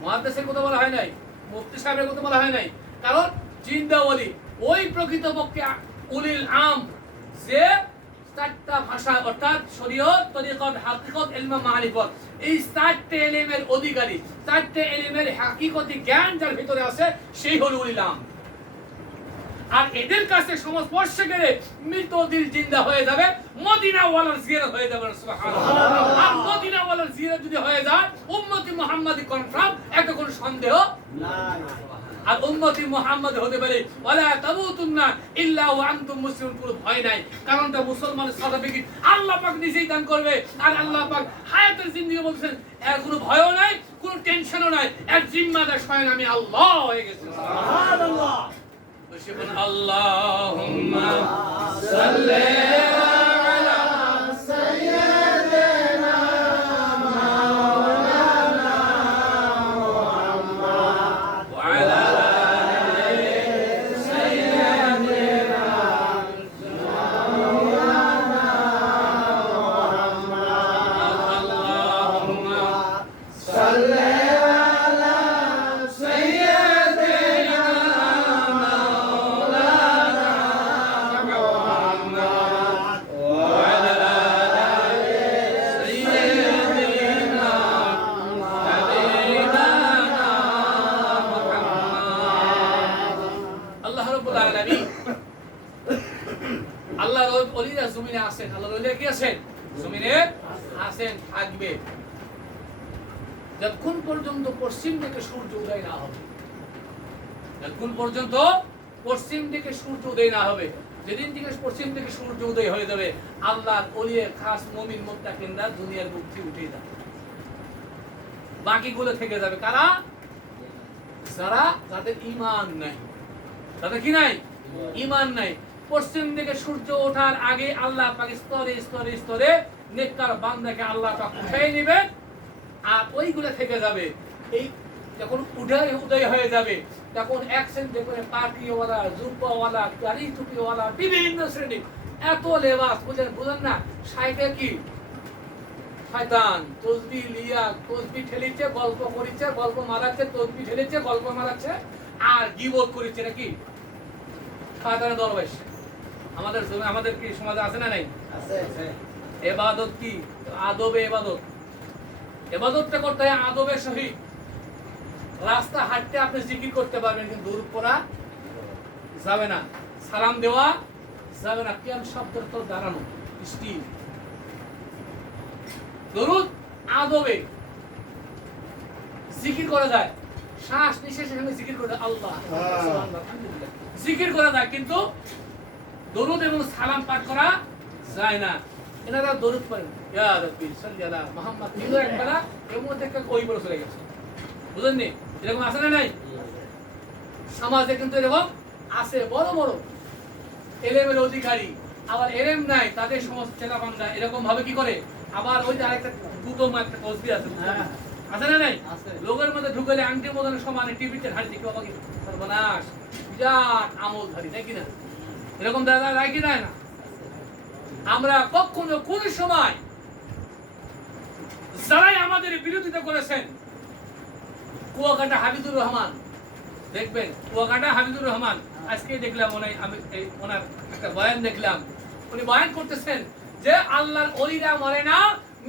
মুহাদ্দিসের কথা বলা হয় নাই, মুফতি সাহেবের কথা বলা হয় নাই। কারণ জিন্দা ওলি ওই প্রকৃতপক্ষে উলিল আম, যে 4টা ভাষা অর্থাৎ শরীয়ত, তরিকত, হাকিকত, ইলম, মারিফত, এই 4টে ইলমের অধিকারী, 4টে ইলমের হাকিকতি জ্ঞান যার ভিতরে আছে সেই হলো উলিল আম। আর এদের কাছে সংস্পর্শ গেলে মৃত দিল জিন্দা হয়ে যাবে, মদিনা ওয়ালার জিয়ারত হয়ে যাবে। সুবহানাল্লাহ। আর মদিনা ওয়ালার জিয়ারত যদি হয়ে যায় উম্মতি মুহাম্মাদি কনফার্ম, এতে কোনো সন্দেহ নাই। আর উম্মতি মুহাম্মদ হতে পারে ওয়ালা তামুতুন্না ইল্লা ওয়া আনতুম মুসলিমুন, কোনো ভয় নাই। কারণটা মুসলমানের সার্টিফিকেট আল্লাহ পাক নিজেই দান করবে। আর আল্লাহ পাক হায়াতের জিন্দেগি বলছেন এর কোনো ভয়ও নাই, কোনো টেনশনও নাই, এর জিম্মাদার স্বয়ং আমি আল্লাহ হয়ে গেছি। সুবহানাল্লাহ। আল্লাহুম্মা সাল্লি আলা সাইয়্যিদিনা মাওলানা মুহাম্মদ ওয়া আলা আলি সাইয়্যিদিনা মাওলানা মুহাম্মদ। আল্লাহুম্মা সাল্লি আলা সাইয়্যিদিনা আছেন, আল্লাহর ওলিরা কি আছেন? জমিনে আছেন, থাকবে যতক্ষণ পর্যন্ত পশ্চিম দিকে সূর্য উদয় না হবে। যতক্ষণ পর্যন্ত পশ্চিম দিকে সূর্য উদয় না হবে, যেদিন থেকে পশ্চিম দিকে সূর্য উদয় হয়ে যাবে, আল্লাহর ওলিয়ে খাস মুমিন মুত্তাকিনরা দুনিয়ার বুক থেকে উঠে যাবে। বাকিগুলো থেকে যাবে কারা? যারা যাদের ঈমান নাই। তাদের কি নাই? ঈমান নাই। পশ্চিম দিকে সূর্য ওঠার আগে আল্লাহ পাক স্তরে স্তরে স্তরে নেককার বান্দাকে আল্লাহ পাক উঠিয়ে নেবেন, আর ওইগুলো থেকে যাবে। এই যখন উদয় হয়ে যাবে, তখন এক শ্রেণী করে পাটিওয়ালা, জুব্বাওয়ালা, দাড়ি টুপিওয়ালা, বিভিন্ন শ্রেণী, এত লেবাস, বুঝেন না? সাইকে কি শয়তান তসবিহ লিয়া তসবিহ ঠেলিছে, গল্প করিছে, গল্প মারাচ্ছে, তসবিহ ঠেলিছে, গল্প মারাচ্ছে, আর গীবত করিছে নাকি শয়তানের দরবেশ। আমাদের কি সমাজে আছে না নাই? আছে। ইবাদত কি? আদবে ইবাদত। ইবাদতটা করতে হয় আদবের সহিত। রাস্তা হাঁটতে আপনি জিকির করতে পারবেন, কিন্তু দরুদ পড়া যাবে না, সালাম দেওয়া যাবে না, কিয়াম শব্দের তো দাঁড়ানো স্টিল। দরুদ আদবে জিকির করা যায়, শ্বাস নিঃশ্বাসের সঙ্গে জিকির করা যায়, আল্লাহ আলহামদুলিল্লাহ জিকির করা যায়, কিন্তু দরুদ এবং সালাম পাঠ করা যায় না। এনারা দরুদ পড়েন, ইয়া রাব্বি সাল্লি আলা মুহাম্মদ, দিল একবার এর মধ্যে একটা কই বড় চলে গেছে, বুঝেননি? এরকম আছে না নাই? সমাজে কিন্তু এরকম আছে, বড় বড় এলেমের অধিকারী, আবার এলেম নাই, তাদের সমস্ত ছেলেবান্ধা এরকম ভাবে কি করে। আবার ওই যে আরেকটা দুটো একটা তসবিহ আছে, আছে না নাই? লোকের মধ্যে ঢুকলে আংটির মতন সমানে টিভিতে হাড়ি দেখি, বাবা কি সর্বনাশ, বিরাট আমলধারী, তাই কিনা? এরকম দাদা রাখি দেয় না। আমরা কখনো কোন সময় যারাই আমাদের বিরোধিতা করেছেন, কুয়াকাটা হাবিবুর রহমান, দেখবেন কুয়াকাটা হাবিবুর রহমান, আজকে দেখলাম আমি ওনার একটা বয়ান দেখলাম, উনি বয়ান করতেছেন যে আল্লাহর ওলিরা মরে না,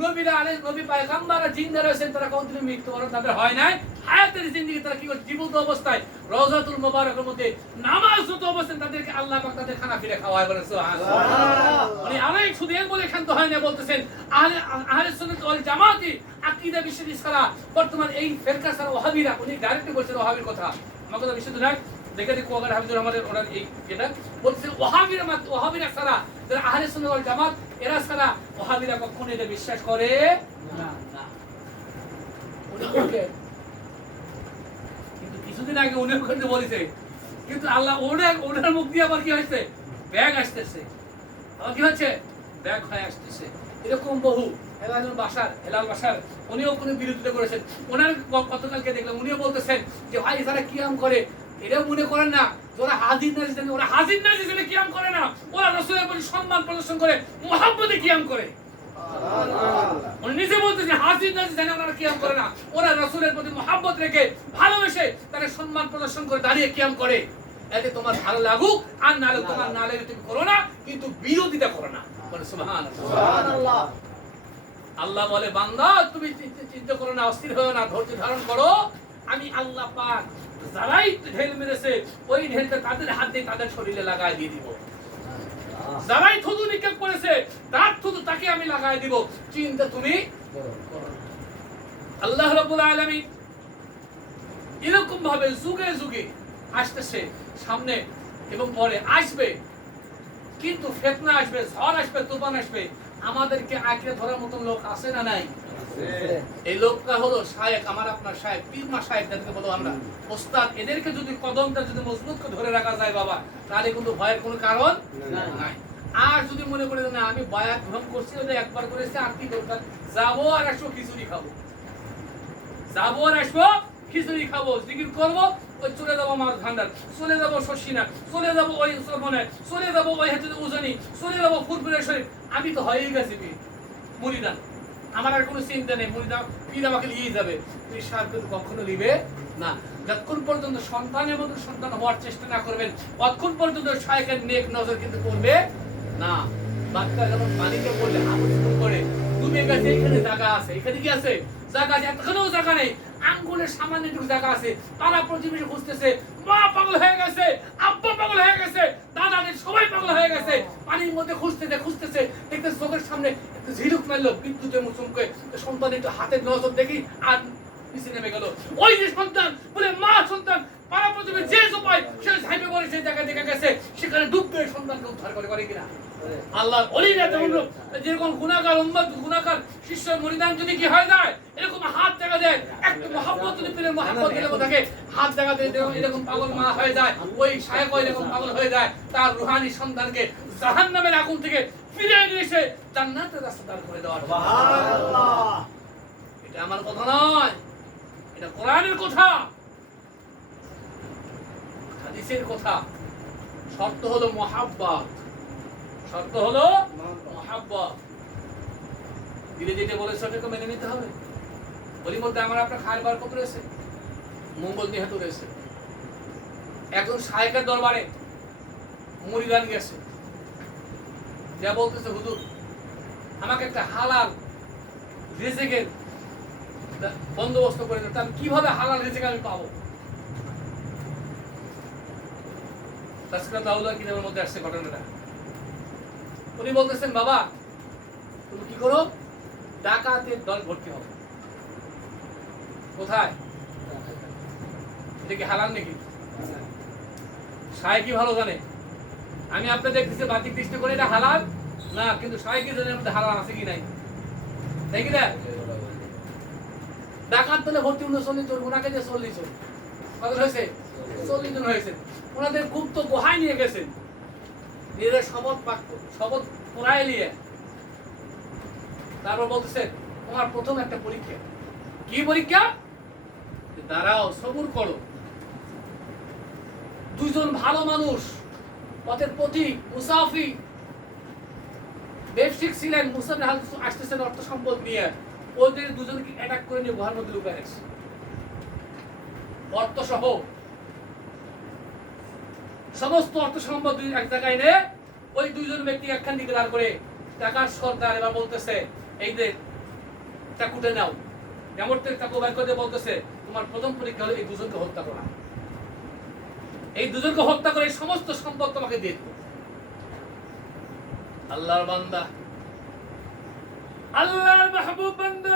নবীরা নবী পয়গম্বররা জিন্দা রয়েছেন, তারা কোনদিন মৃত্যুবরণ তাদের হয় নাই, হায়াতের জিন্দেগি তারা কি করে জীবিত অবস্থায় রওজাতুল মুবারাকের মধ্যে নামাজরত অবস্থায় তাদেরকে আল্লাহ পাক তাদের খানা ফিরে খাওয়ায়, বলেন সুবহানাল্লাহ। উনি আরেক শুধু এর বলে ক্ষান্ত হয় না, বলতেছেন আহলে সুন্নাত ওয়াল জামাতি আকীদা বিশুদ্ধ ছাড়া বর্তমান এই ফিরকা ছাড়া ওয়াহাবিরা, উনি ডাইরেক্টলি বলছেন ওয়াহাবির কথা, আমার কথা বিশুদ্ধ নয়। দেখে দেখো আবার হাবিবুর রহমানের ওনার এই এটা বলছেন ওয়াহাবিরা ছাড়া, যারা আহলে সুন্নাত ওয়াল জামাত এরা ছাড়া ওয়াহাবিরা কখনো এটা বিশ্বাস করে না। উনি বলেন, কিন্তু কিছুদিন আগে উনি ওখানে বলেছে, কিন্তু আল্লাহ ওনার মুখ দিয়ে আবার কি হয়েছে, ব্যাগ আসতেছে, আবার কি হচ্ছে, ব্যাগ হয়ে আসতেছে। এরকম বহু হেলাল বাশার উনিও কোনো বিরোধিতা করেছেন। ওনার গতকালকে দেখলাম উনিও বলতেছেন যে ভাই যারা কিয়াম করে, এটাও মনে করেন না ওরা হাজির নাজির জানে, ওরা হাজির নাজির জানে কিয়াম করে না, ওরা রাসূলের প্রতি সম্মান প্রদর্শন করে, মুহাব্বতে কিয়াম করে। উনি নিজে বলতেছেন হাজির নাজির জানে ওরা কিয়াম করে না, ওরা রাসূলের প্রতি মুহাব্বত রেখে ভালোবেসে তারা সম্মান প্রদর্শন করে দাঁড়িয়ে কিয়াম করে। এতে তোমার ভালো লাগুক আর না লাগুক, তোমার না লাগে তুমি করো না, কিন্তু বিরোধিতা করো না। বলে সুবহানাল্লাহ। আল্লাহ বলে বান্দা তুমি চিন্তা করো না, অস্থির হও না, ধৈর্য ধারণ করো, আমি আল্লাহ পাক যারাই ঢেল মেরেছে ওই ঢেলটা তাদের হাত দিয়ে তাদের শরীরে লাগাই দিয়ে দিব। যারাই থুতু নিক্ষেপ করেছে তার থুতু তাকে আমি লাগাই দিব, চিন্তা তুমি করো না। আল্লাহ রাব্বুল আলামিন এরকম ভাবে যুগে যুগে আসতেছে সামনে এবং পরে আসবে, কিন্তু ফিতনা আসবে, ঝড় আসবে, তুফান আসবে, আমাদেরকে আঁকড়ে ধরার মতো লোক আছে না নাই? এই লোকটা হলো শায়েখ, আমার আপনার শায়েখ, পীর মাশায়েখ যাদেরকে বলো আমরা ওস্তাদ, এদেরকে যদি কদমটা যদি মজবুত করে ধরে রাখা যায় বাবা, তাহলে কিন্তু ভয়ের কোনো কারণ নাই। আর যদি মনে করে না আমি বায়াত গ্রহণ করছি, ওটা একবার করেছি, আর কি দরকার, যাবো আর আসবো খিচুড়ি খাবো, যাবো আর আসবো খিচুড়ি খাবো, জিকির করবো, ওই চলে যাবো মাছ ভান্ডার, চলে যাবো শশিনা, চলে যাবো ওই সরমনে, চলে যাবো ওই হাতে উজানি, চলে যাবো ফুরফুরের শরীর, আমি তো হয়েই গেছি মুরিদান, আমার আর কোনো চিন্তা নেই, মুরিদান পীর আমাকে নিয়ে যাবে। পীর সাহেব কিন্তু কখনো নিবে না, যতক্ষণ পর্যন্ত সন্তানের মতো সন্তান হওয়ার চেষ্টা না করবেন, ততক্ষণ পর্যন্ত শায়েখের নেক নজর কিন্তু করবে না। বাচ্চা যখন পানিতে পড়লে হাবুডুবু করে ডুবে গেছে, এখানে জায়গা আছে, এখানে কি আছে জায়গা আছে, এতখানেও জায়গা নেই, আঙ্গুলের সামান্য একটু জায়গা আছে। তারা প্রতিবেশী খুঁজতেছে, মা পাগল হয়ে গেছে, আব্বা পাগল হয়ে গেছে, দাদাদের সবাই পাগল হয়ে গেছে, পানির মধ্যে খুঁজতেছে দেখতে চোখের সামনে একটা ঝিলুক মারলো বিদ্যুতের চমকে, সন্তান একটু হাতের নজর দেখি আর নিচে নেমে গেল। ওই যে সন্তান বলে মা সন্তান পাড়া প্রতিবেশী যে উপায় সে ঝাইপে পড়ে সেই জায়গায় দেখা গেছে, সেখানে ডুব দিয়ে সন্তানকে উদ্ধার করে কিনা। আল্লাহর ওলিরা যেরকম গুনাহগার উম্মত গুনাহগার শিষ্য মুরিদান যদি কি হয়ে যায়, এরকম হাত দেখা দেয়, একটু মহব্বত যদি পেলে মহব্বত দিলে থাকে, হাত দেখা দেয় এরকম পাগল মা হয়ে যায়, ওই শায়েখ এরকম পাগল হয়ে যায়, তার রুহানি সন্তানকে জাহান্নামের আগুন থেকে ফিরে নিয়ে এসে জান্নাতের রাস্তা দাঁড় করে দেওয়ার। সুবহানাল্লাহ। এটা আমার কথা নয়, এটা কোরআনের কথা, হাদিসের কথা। শর্ত হলো মহাব্বত, শর্ত হলো মহাব্বত। ধীরে ধীরে বলে সেটাকে মেনে নিতে হবে। ওর মধ্যে আমার আপনার খায়ের বরকত রয়েছে, মঙ্গল নিহত রয়েছে। একজন শায়েখের দরবারে মুরিদান গেছে, যা বলতেছে হুজুর আমাকে একটা হালাল রিজিকের বন্দোবস্ত করে দেন, আমি কিভাবে হালাল রিজিক আমি পাবো? তাসকিরাত আউলিয়া কিতাবের মধ্যে আসছে ঘটনাটা। উনি বলতেছেন বাবা তুমি কি করো, ডাকাতের দল ভর্তি হবে। কোথায়? এটা কি হালাল নাকি? শায়েখ কি ভালো জানে, আমি আপনাদের দেখতেছি বাতিক দৃষ্টি করে এটা হালাল না, কিন্তু শায়েখ কি জানে মধ্যে হালাল আছে কি নাই, তাই কি না? ডাকাত দলে ভর্তি 39 জন, ওনাকে যে 40 জন, কত হয়েছে? 40 জন হয়েছে। ওনাদের গুপ্ত গুহায় নিয়ে গেছেন, নিজেদের শপথ পড়ায় নিয়ে তারপর বলতেছে তোমার প্রথম একটা পরীক্ষা। কি পরীক্ষা? দাঁড়াও, সবুর করো। দুইজন ভালো মানুষ, পথের পথিক, মুসাফির, ব্যবসায়িক ছিলেন, মুসাফির আসতেছেন অর্থ সম্পদ নিয়ে, ওদের দুজনকে অ্যাটাক করে নিয়ে গুহার মধ্যে লুকায় রাখছে, অর্থ সহ সমস্ত অর্থ সম্পদ এক জায়গায় নিয়ে ওই দুইজন ব্যক্তি একখান দিকে দাঁড় করে টাকার সর্দার এবার বলতেছে এই যে চাকুটা নাও, যেমন চাকু বের করে বলতেছে তোমার প্রথম পরীক্ষা হলো এই দুজনকে হত্যা করা, এই দুজনকে হত্যা করে এই সমস্ত সম্পদ তোমাকে দিয়ে দেব। আল্লাহর বান্দা, আল্লাহর মাহবুব বান্দা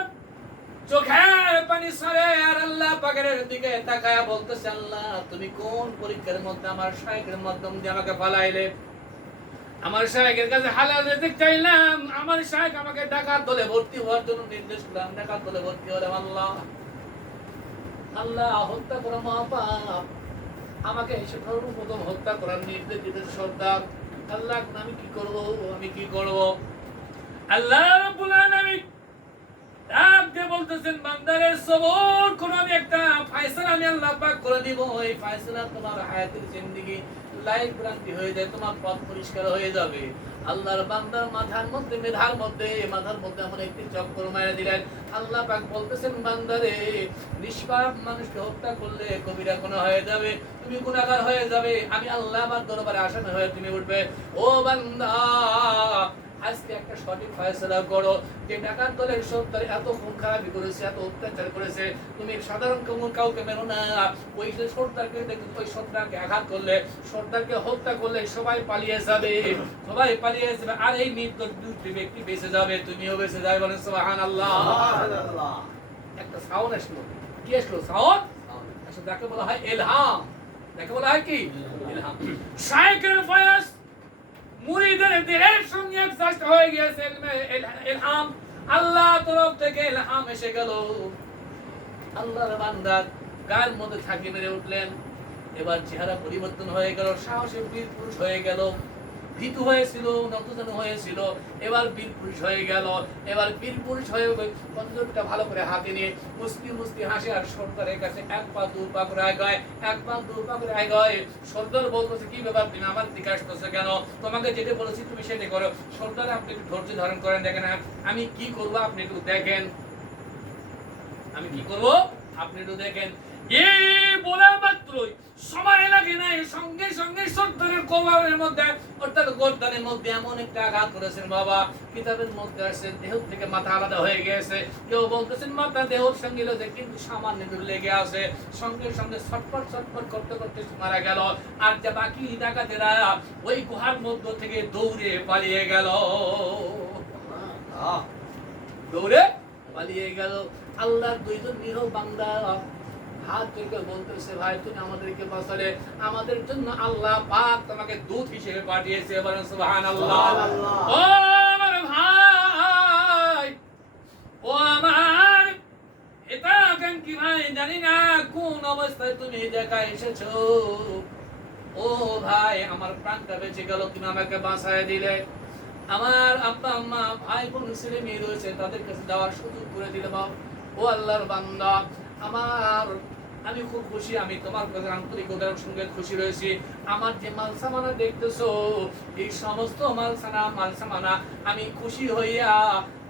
চোখের পানি সরে আর আল্লাহ পাকের দিকে তাকায়া বলতেছে আল্লাহ তুমি কোন পরীক্ষার মধ্যে আমার শায়েখের মাধ্যম দিয়ে আমাকে ফালাইলে? আমার শায়েখের কাছে হালাল রিজিক চাইলাম, আমার শায়েখ আমাকে ডাকাত দলে ভর্তি হওয়ার জন্য নির্দেশ দিলাম, ডাকাত দলে ভর্তি হলাম। আল্লাহ আল্লাহ হত্যা করা মহাপাপ, আমাকে সর্বপ্রথম হত্যা করার নির্দেশ দিতেছে সর্দার। আল্লাহ আমি কি করব, আমি কি করব? আল্লাহ রাব্বুল আলামিন আপনি বলতেছেন বান্দারে সবর করো, আমি একটা ফয়সালা আমি আল্লাহ পাক করে দিব, এই ফয়সালা তোমার হায়াতের জিন্দেগি লাইফ গ্যারান্টি হয়ে যায়, তোমার পথ পরিষ্কার হয়ে যাবে। আল্লাহর বান্দার মাথার মধ্যে মাথার মধ্যে এমন একটি চক্কর মারা দিলেন। আল্লাহ পাক বলতেছেন বান্দারে নিষ্পাপ মানুষকে হত্যা করলে কবিরা গুনাহ হয়ে যাবে, তুমি গুনাহগার হয়ে যাবে, আমি আল্লাহ আমার দরবারে আসামি হয়ে তুমি উঠবে। ও বান্দা আজকে একটা সঠিক ফয়সালা করো, যে ডাকাত দলের সর্দার এত খুন খারাপি করেছে, এত অত্যাচার করেছে, তুমি সাধারণ কাউকে মেরো না। ওই যে সর্দারকে ওই সর্দারকে আঘাত করলে, সর্দারকে হত্যা করলে সবাই পালিয়ে যাবে, সবাই পালিয়ে যাবে, আর এই নির্দোষ দুটি ব্যক্তি বেঁচে যাবে, তুমিও বেঁচে যাবে। বলেন সুবহানাল্লাহ। একটা সাউন্ড আসলো, কি আসলো? সাউন্ড আসলে যাকে বলা হয় ইলহাম, যাকে বলা হয় কি ইলহাম। শায়েখের ফয়েজ মুরিদের দিলের সঙ্গে একসাথে হয়ে গিয়েছে ইলহাম, আল্লাহ তরফ থেকে ইলহাম এসে গেল। আল্লাহর বান্দা গায়ের মধ্যে থাকি মেরে উঠলেন, এবার চেহারা পরিবর্তন হয়ে গেল, সাহসী বীর পুরুষ হয়ে গেল। ভীতু হয়েছিল, নতজানু হয়েছিল, এবার বীর পুরুষ হয়ে গেল। এবার বীর পুরুষ হয়ে কন্দরটা ভালো করে হাতে নিয়ে মুস্কি মুস্কি হাসে আর সর্দারের কাছে এক পা দু পা করে আগায়, এক পা দু পা করে আগায়। সর্দার বলতেছে কি ব্যাপার, তুমি আমার দিকে আসতেছো কেন? তোমাকে যেটা বলেছি তুমি সেটা করো। সর্দার আপনি একটু ধৈর্য ধারণ করেন, দেখেন আমি কি করবো আপনি একটু দেখেন, আমি কি করবো আপনি একটু দেখেন, এই বলা মাত্রই সময় লাগে নাই, সঙ্গে সঙ্গে সত্তরের কোবারের মধ্যে অর্থাৎ গর্দানের মধ্যে এমন একটা আঘাত করেছেন বাবা। কিতাবের মধ্যে আসছে দেহ থেকে মাথা আলাদা হয়ে গেছে, কেউ বলতেছেন মাথা দেহর সঙ্গে লেগে কিন্তু সামান্য দূর লেগে আছে, সঙ্গে সঙ্গে ছটফট ছটফট করতে করতে মারা গেল। আর যে বাকি ডাকাতেরা ওই গুহার মধ্য থেকে দৌড়ে পালিয়ে গেল, দৌড়ে পালিয়ে গেল। আল্লাহর দুইজন নিরহ বান্দা হাত থেকে বলতেছে, ভাই তুমি আমাদেরকে বাঁচালে, আমাদের জন্য আল্লাহ পাক তোমাকে দূত হিসেবে পাঠিয়েছে। বলেন সুবহানাল্লাহ। ও আমার ভাই, ও আমার হিতাকাঙ্ক্ষী ভাই, জানি না কোন অবস্থায় তুমি এই জায়গায় এসেছো। ও ভাই, আমার প্রাণটা বেঁচে গেল, তুমি আমাকে বাঁচায় দিলে। আমার আব্বা আম্মা ভাই বোন ছেলে মেয়ে রয়েছে, তাদের কাছে যাওয়ার সুযোগ করে দিলে। ও আল্লাহর বান্দা আমার, আমি খুব খুশি, আমি তোমার কাছে আন্তরিকতার সঙ্গে খুশি রয়েছি। আমার যে মালসামানা দেখতেছো, এই সমস্ত মালসামানা আমি খুশি হইয়া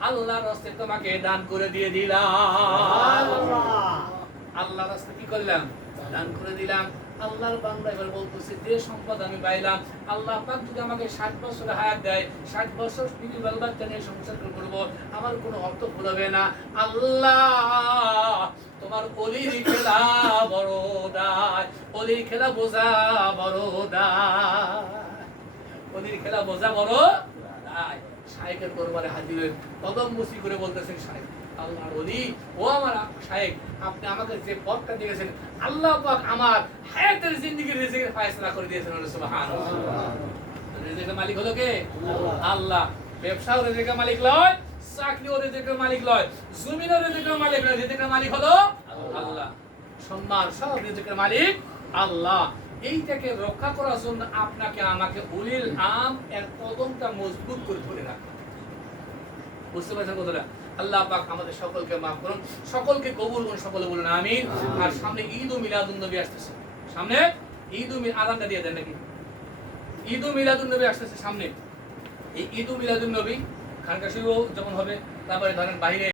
আল্লাহর রাস্তায় তোমাকে দান করে দিয়ে দিলাম। আল্লাহর রাস্তায় কি করলাম? দান করে দিলাম। আল্লাহর বান্দা এবার বলতেছে, যে সম্পদ আমি পাইলাম, আল্লাহ পাক যদি আমাকে 60 বছর হায়াত দেয়, 60 বছর বিবি বাল বাচ্চা নিয়ে সংসার করব, আমার কোনো অর্থ ভুলবে না। আল্লাহ তোমার অলির খেলা বড় দায়, অলির খেলা বোঝা বড় দায়, অলির খেলা বোঝা বড় দায়। শায়েখের দরবারে হাজির হয়ে কদম মুসি করে বলতেছেন, শায়েখ আল্লাহর ওলি, ও আমার শায়েখ, আপনি আমাকে যে পথটা দিয়েছেন, আল্লাহ পাক আমার হায়াতের জিন্দেগির রিজিকের ফয়সালা করে দিয়েছেন। সুবহানাল্লাহ। রিজিকের মালিক হলো কে? আল্লাহ। ব্যবসাও রিজিকের মালিক লয়, চাকরিও রিজিকের মালিক লয়, জমিনও রিজিকের মালিক লয়, রিজিকের মালিক হলো আল্লাহ। সম্মান সব রিজিকের মালিক আল্লাহ। এইটাকে রক্ষা করার জন্য আপনাকে আমাকে উলিল আম এর কদমটা মজবুত করে ধরে রাখতে হবে। বুঝতে পারছেন কথাটা? আল্লাহ পাক আমাদের সকলকে মাফ করুন, সকলকে কবুল করুন, সকলে বলুন আমিন। আর সামনে ঈদ ও মিলাদুন নবী আসতেছে, সামনে ঈদ ও আযানটা দিয়ে দেন নাকি? ঈদ ও মিলাদুন নবী আসতেছে সামনে। এই ঈদ ও মিলাদুন নবী খানকা শরীফ যখন হবে, তারপরে ধরেন বাইরে